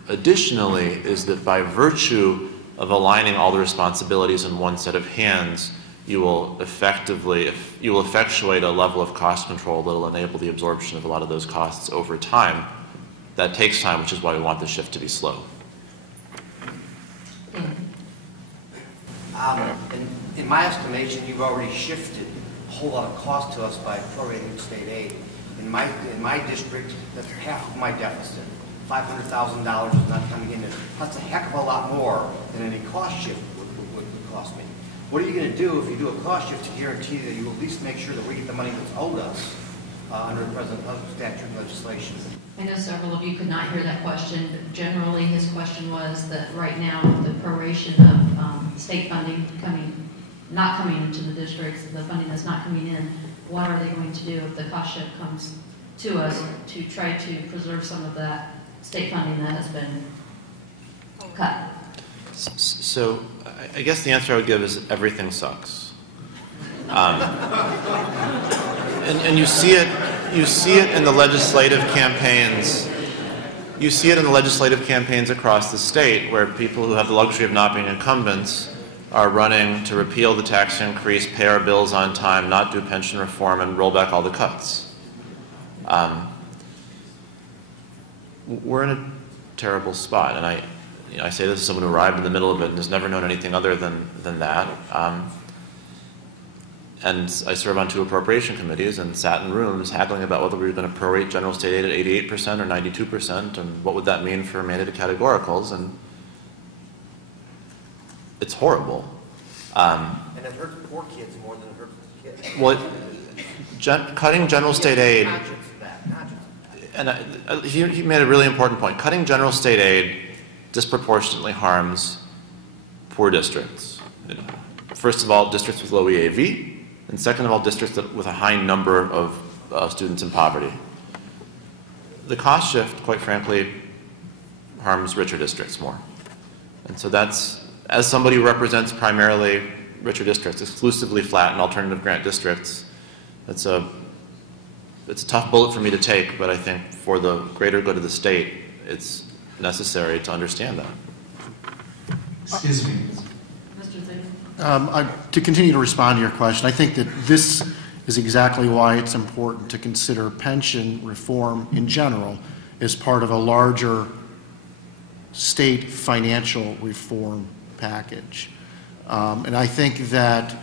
additionally is that by virtue of aligning all the responsibilities in one set of hands, you will effectuate a level of cost control that will enable the absorption of a lot of those costs over time. That takes time, which is why we want the shift to be slow. In my estimation, you've already shifted a whole lot of cost to us by prorating state aid. In my district, that's half of my deficit. $500,000 is not coming in. That's a heck of a lot more than any cost shift would cost me. What are you going to do if you do a cost shift to guarantee that you at least make sure that we get the money that's owed us under the present statute and legislation? I know several of you could not hear that question, but generally his question was that right now the proration of state funding not coming into the districts, the funding that's not coming in, what are they going to do if the cost shift comes to us to try to preserve some of that state funding that has been cut? So I guess the answer I would give is everything sucks. And you see it in the legislative campaigns. You see it in the legislative campaigns across the state, where people who have the luxury of not being incumbents are running to repeal the tax increase, pay our bills on time, not do pension reform, and roll back all the cuts. We're in a terrible spot, and I say this as someone who arrived in the middle of it and has never known anything other than that. And I serve on 2 appropriation committees and sat in rooms haggling about whether we were going to prorate general state aid at 88% or 92%, and what would that mean for mandated categoricals, and it's horrible. And it hurts poor kids more than it hurts kids. Well, cutting general state aid, and he made a really important point. Cutting general state aid disproportionately harms poor districts. First of all, districts with low EAV, and second of all, districts with a high number of students in poverty. The cost shift, quite frankly, harms richer districts more. And so that's, as somebody who represents primarily richer districts, exclusively flat and alternative grant districts, it's a tough bullet for me to take, but I think for the greater good of the state, it's necessary to understand that. Excuse me. To continue to respond to your question, I think that this is exactly why it's important to consider pension reform in general as part of a larger state financial reform package. And I think that,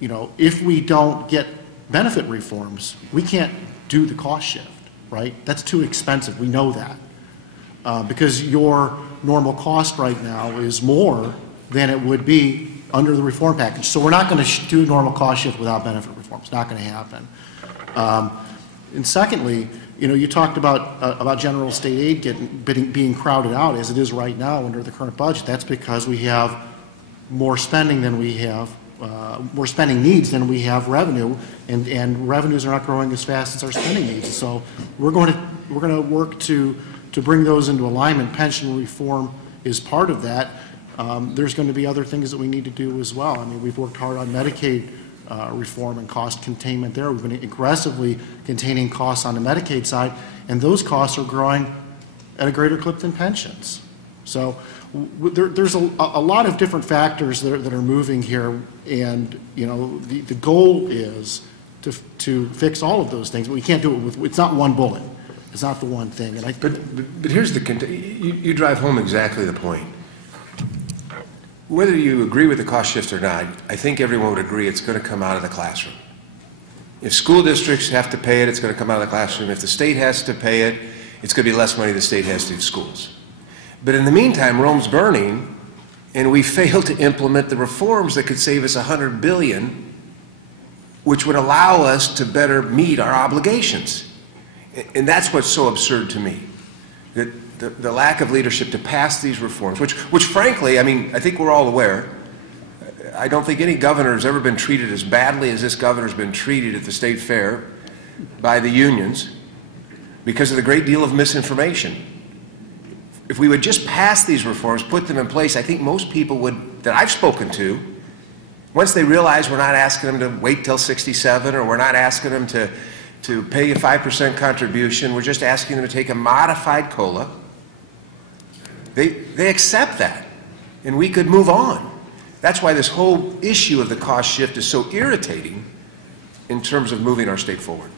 if we don't get benefit reforms, we can't do the cost shift, right? That's too expensive. We know that. Because your normal cost right now is more than it would be under the reform package. So we're not going to do normal cost shift without benefit reform. It's not going to happen. And secondly, you talked about general state aid being crowded out as it is right now under the current budget. That's because we have more spending than we have, more spending needs than we have revenue, and revenues are not growing as fast as our spending needs. So we're going to work to bring those into alignment. Pension reform is part of that. There's going to be other things that we need to do as well. I mean, we've worked hard on Medicaid reform and cost containment there. We've been aggressively containing costs on the Medicaid side, and those costs are growing at a greater clip than pensions. So there's a lot of different factors that are moving here, and the goal is to fix all of those things, but we can't do it with, it's not one bullet. It's not the one thing. And but here's you drive home exactly the point. Whether you agree with the cost shift or not, I think everyone would agree it's going to come out of the classroom. If school districts have to pay it, it's going to come out of the classroom. If the state has to pay it, it's going to be less money the state has to give schools. But in the meantime, Rome's burning, and we fail to implement the reforms that could save us $100 billion, which would allow us to better meet our obligations. And that's what's so absurd to me, that the lack of leadership to pass these reforms, which frankly, I mean, I think we're all aware. I don't think any governor has ever been treated as badly as this governor's been treated at the state fair by the unions because of the great deal of misinformation. If we would just pass these reforms, put them in place, I think most people would, that I've spoken to, once they realize we're not asking them to wait till 67, or we're not asking them to pay a 5% contribution, we're just asking them to take a modified COLA, they accept that, and we could move on. That's why this whole issue of the cost shift is so irritating in terms of moving our state forward.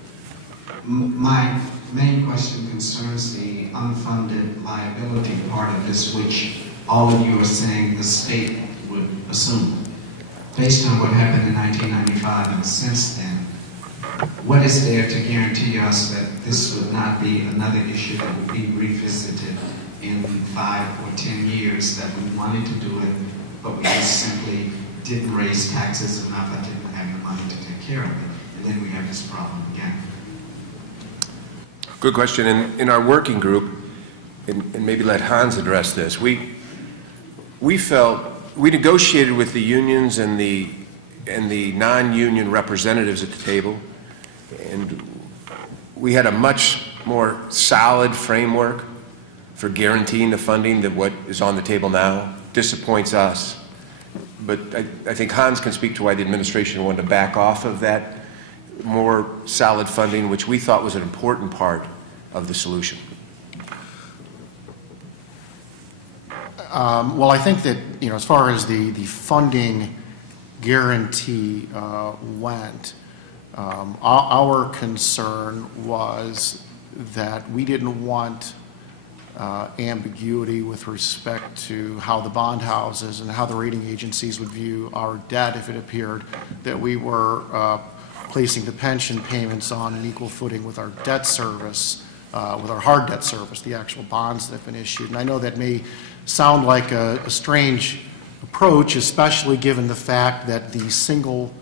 My main question concerns the unfunded liability part of this, which all of you are saying the state would assume. Based on what happened in 1995 and since then, what is there to guarantee us that this would not be another issue that would be revisited in 5 or 10 years, that we wanted to do it, but we just simply didn't raise taxes enough and didn't have the money to take care of it, and then we have this problem again? Good question. In our working group, and maybe let Hans address this, we negotiated with the unions and the non-union representatives at the table, and we had a much more solid framework for guaranteeing the funding than what is on the table now. Disappoints us, but I think Hans can speak to why the administration wanted to back off of that more solid funding, which we thought was an important part of the solution. Well, I think that, as far as the funding guarantee went, our concern was that we didn't want ambiguity with respect to how the bond houses and how the rating agencies would view our debt if it appeared that we were placing the pension payments on an equal footing with our debt service, with our hard debt service, the actual bonds that have been issued. And I know that may sound like a strange approach, especially given the fact that the single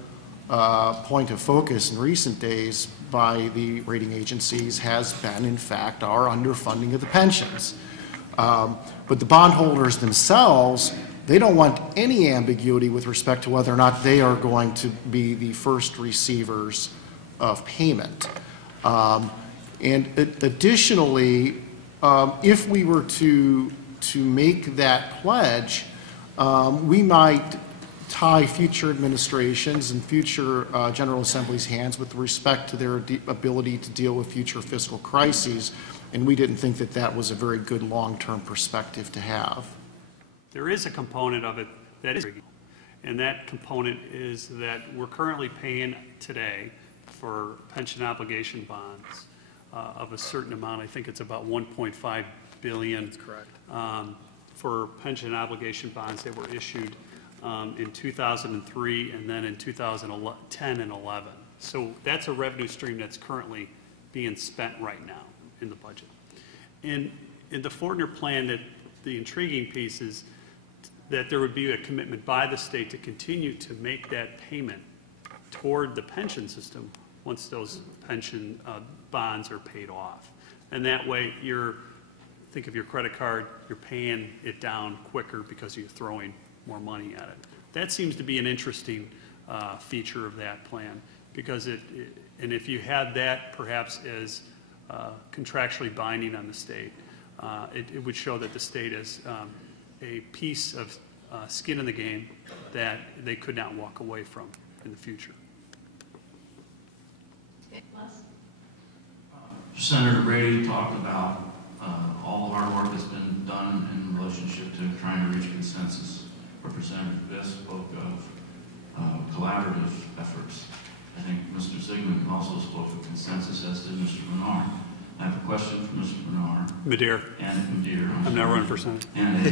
point of focus in recent days by the rating agencies has been, in fact, our underfunding of the pensions. But the bondholders themselves, they don't want any ambiguity with respect to whether or not they are going to be the first receivers of payment. And additionally, if we were to make that pledge, we might tie future administrations and future General Assembly's hands with respect to their ability to deal with future fiscal crises, and we didn't think that that was a very good long-term perspective to have. There is a component of it that is, and that component is that we're currently paying today for pension obligation bonds of a certain amount. I think it's about $1.5 billion. That's correct. For pension obligation bonds that were issued in 2003 and then in 2010 and 11. So that's a revenue stream that's currently being spent right now in the budget. In the Fortner plan, that the intriguing piece is that there would be a commitment by the state to continue to make that payment toward the pension system once those pension bonds are paid off. And that way, think of your credit card, you're paying it down quicker because you're throwing more money at it. That seems to be an interesting feature of that plan, because and if you had that perhaps as contractually binding on the state, it would show that the state is a piece of skin in the game that they could not walk away from in the future. Les? Senator Brady talked about all hard work has been done in relationship to trying to reach consensus. Representative Biss spoke of collaborative efforts. I think Mr. Zygmunt also spoke of consensus, as did Mr. Bernard. I have a question for Mr. Bernard. Madeir. And Madeir. I'm not running for Senate. And a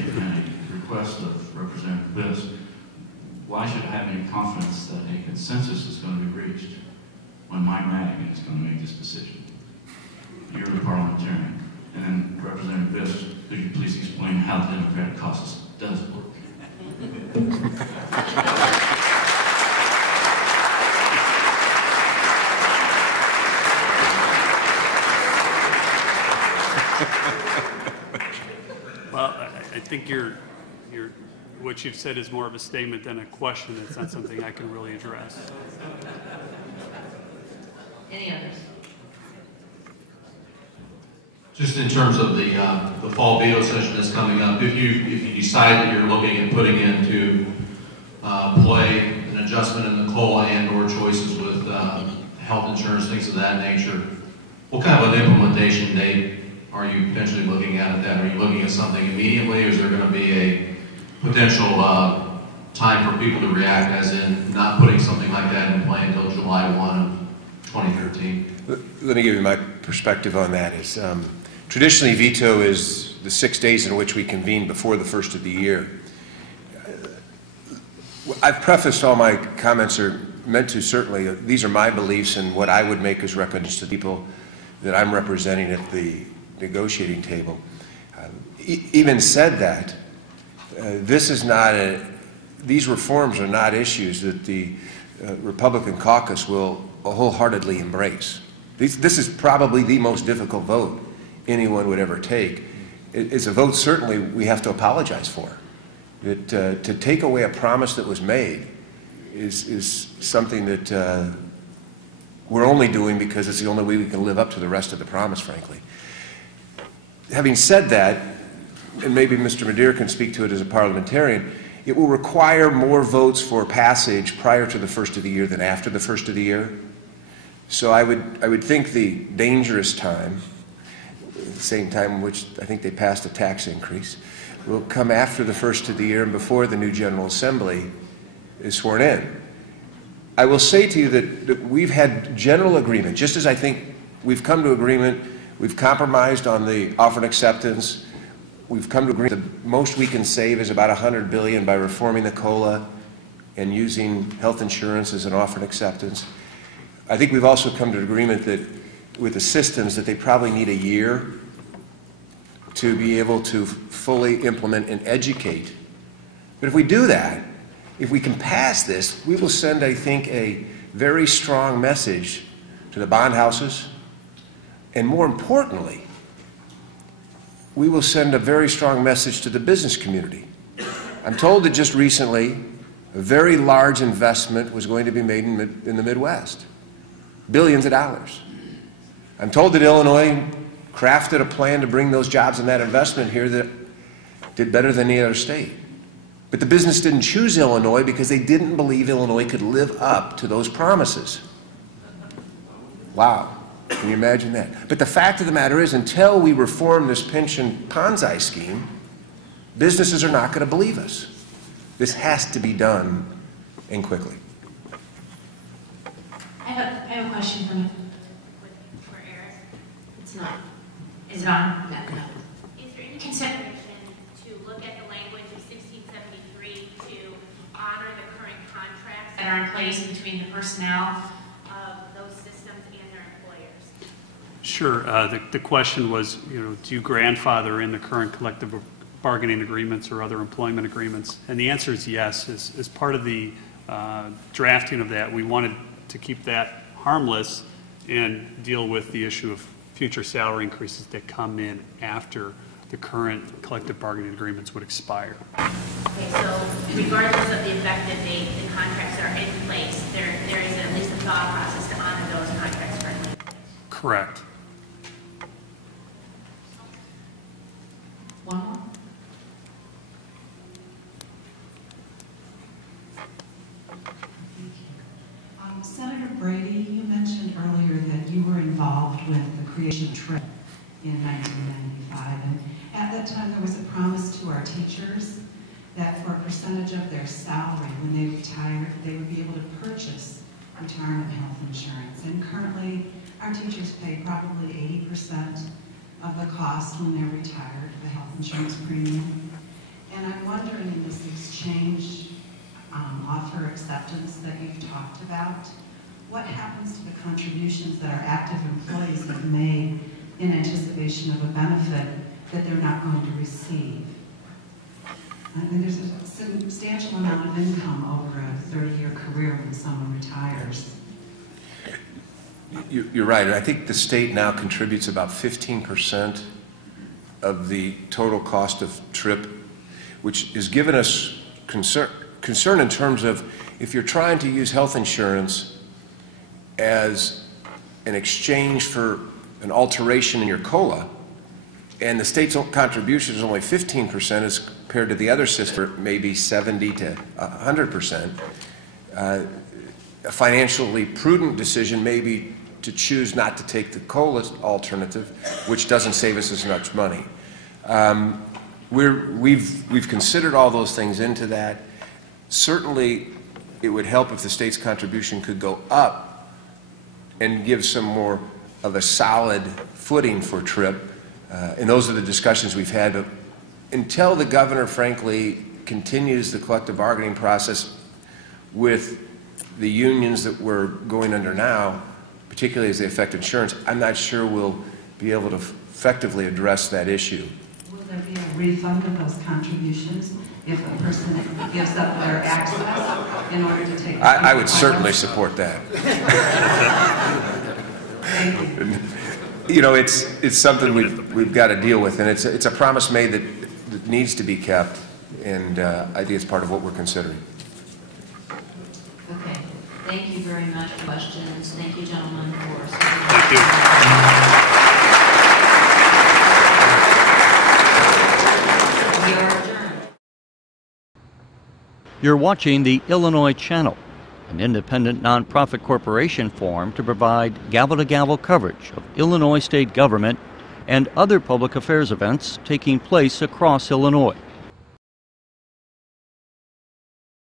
request of Representative Biss. Why should I have any confidence that a consensus is going to be reached when Mike Madigan is going to make this decision? You're the parliamentarian. And then Representative Biss, could you please explain how the Democratic caucus does work? Well, I think what you've said is more of a statement than a question. It's not something I can really address. Any others? Just in terms of the fall veto session that's coming up, if you decide that you're looking at putting into play an adjustment in the COLA and/or choices with health insurance, things of that nature, what kind of an implementation date are you potentially looking at that? Are you looking at something immediately, or is there going to be a potential time for people to react, as in not putting something like that in play until July 1 of 2013? Let me give you my perspective on that. Traditionally, veto is the 6 days in which we convene before the first of the year. I've prefaced all my comments, are meant to certainly, these are my beliefs and what I would make as recommendations to people that I'm representing at the negotiating table. Even said that, these reforms are not issues that the Republican caucus will wholeheartly embrace. This is probably the most difficult vote anyone would ever take. It's a vote certainly we have to apologize for. To take away a promise that was made is something that we're only doing because it's the only way we can live up to the rest of the promise, frankly. Having said that, and maybe Mr. Madeir can speak to it as a parliamentarian, it will require more votes for passage prior to the first of the year than after the first of the year. So I would think the dangerous time, the same time in which I think they passed a tax increase, will come after the first of the year and before the new General Assembly is sworn in. I will say to you that we've had general agreement, just as I think we've come to agreement, we've compromised on the offer and acceptance, we've come to agreement the most we can save is about $100 billion by reforming the COLA and using health insurance as an offer and acceptance. I think we've also come to an agreement that with the systems that they probably need a year to be able to fully implement and educate. But if we do that, if we can pass this, we will send, I think, a very strong message to the bond houses, and more importantly, we will send a very strong message to the business community. I'm told that just recently, a very large investment was going to be made in the Midwest, billions of dollars. I'm told that Illinois crafted a plan to bring those jobs and that investment here that did better than any other state. But the business didn't choose Illinois because they didn't believe Illinois could live up to those promises. Wow, can you imagine that? But the fact of the matter is, until we reform this pension Ponzi scheme, businesses are not going to believe us. This has to be done, and quickly. I have a question for Eric. It's not. Is it on? No. Is there any consideration to look at the language of 1673 to honor the current contracts that are in place between the personnel of those systems and their employers? Sure. The question was, do you grandfather in the current collective bargaining agreements or other employment agreements? And the answer is yes. As part of the drafting of that, we wanted to keep that harmless and deal with the issue of future salary increases that come in after the current collective bargaining agreements would expire. Okay, so regardless of the effective date, the contracts are in place. There is at least a thought process to honor those contracts currently in place. Correct. One more? Senator Brady, you mentioned earlier that you were involved with the creation of TRIP in 1995. 65. And at that time, there was a promise to our teachers that for a percentage of their salary, when they retired, they would be able to purchase retirement health insurance. And currently, our teachers pay probably 80% of the cost when they're retired, the health insurance premium. And I'm wondering, in this exchange offer acceptance that you've talked about, what happens to the contributions that our active employees have made in anticipation of a benefit that they're not going to receive? I mean, there's a substantial amount of income over a 30-year career when someone retires. You're right. I think the state now contributes about 15% of the total cost of TRIP, which has given us concern in terms of if you're trying to use health insurance as an exchange for an alteration in your COLA, and the state's contribution is only 15% as compared to the other system, maybe 70 to 100%. A financially prudent decision may be to choose not to take the COLA alternative, which doesn't save us as much money. We've considered all those things into that. Certainly, it would help if the state's contribution could go up and give some more of a solid footing for TRIP. And those are the discussions we've had. But until the governor, frankly, continues the collective bargaining process with the unions that we're going under now, particularly as they affect insurance, I'm not sure we'll be able to effectively address that issue. Will there be a refund of those contributions if a person gives up their access in order to take? I would certainly support that. Thank you. You know, it's something we've got to deal with, and it's a promise made that needs to be kept, and I think it's part of what we're considering. Okay. Thank you very much for questions. Thank you, gentlemen, for Thank you. We are adjourned. You're watching the Illinois Channel, an independent nonprofit corporation formed to provide gavel-to-gavel coverage of Illinois state government and other public affairs events taking place across Illinois.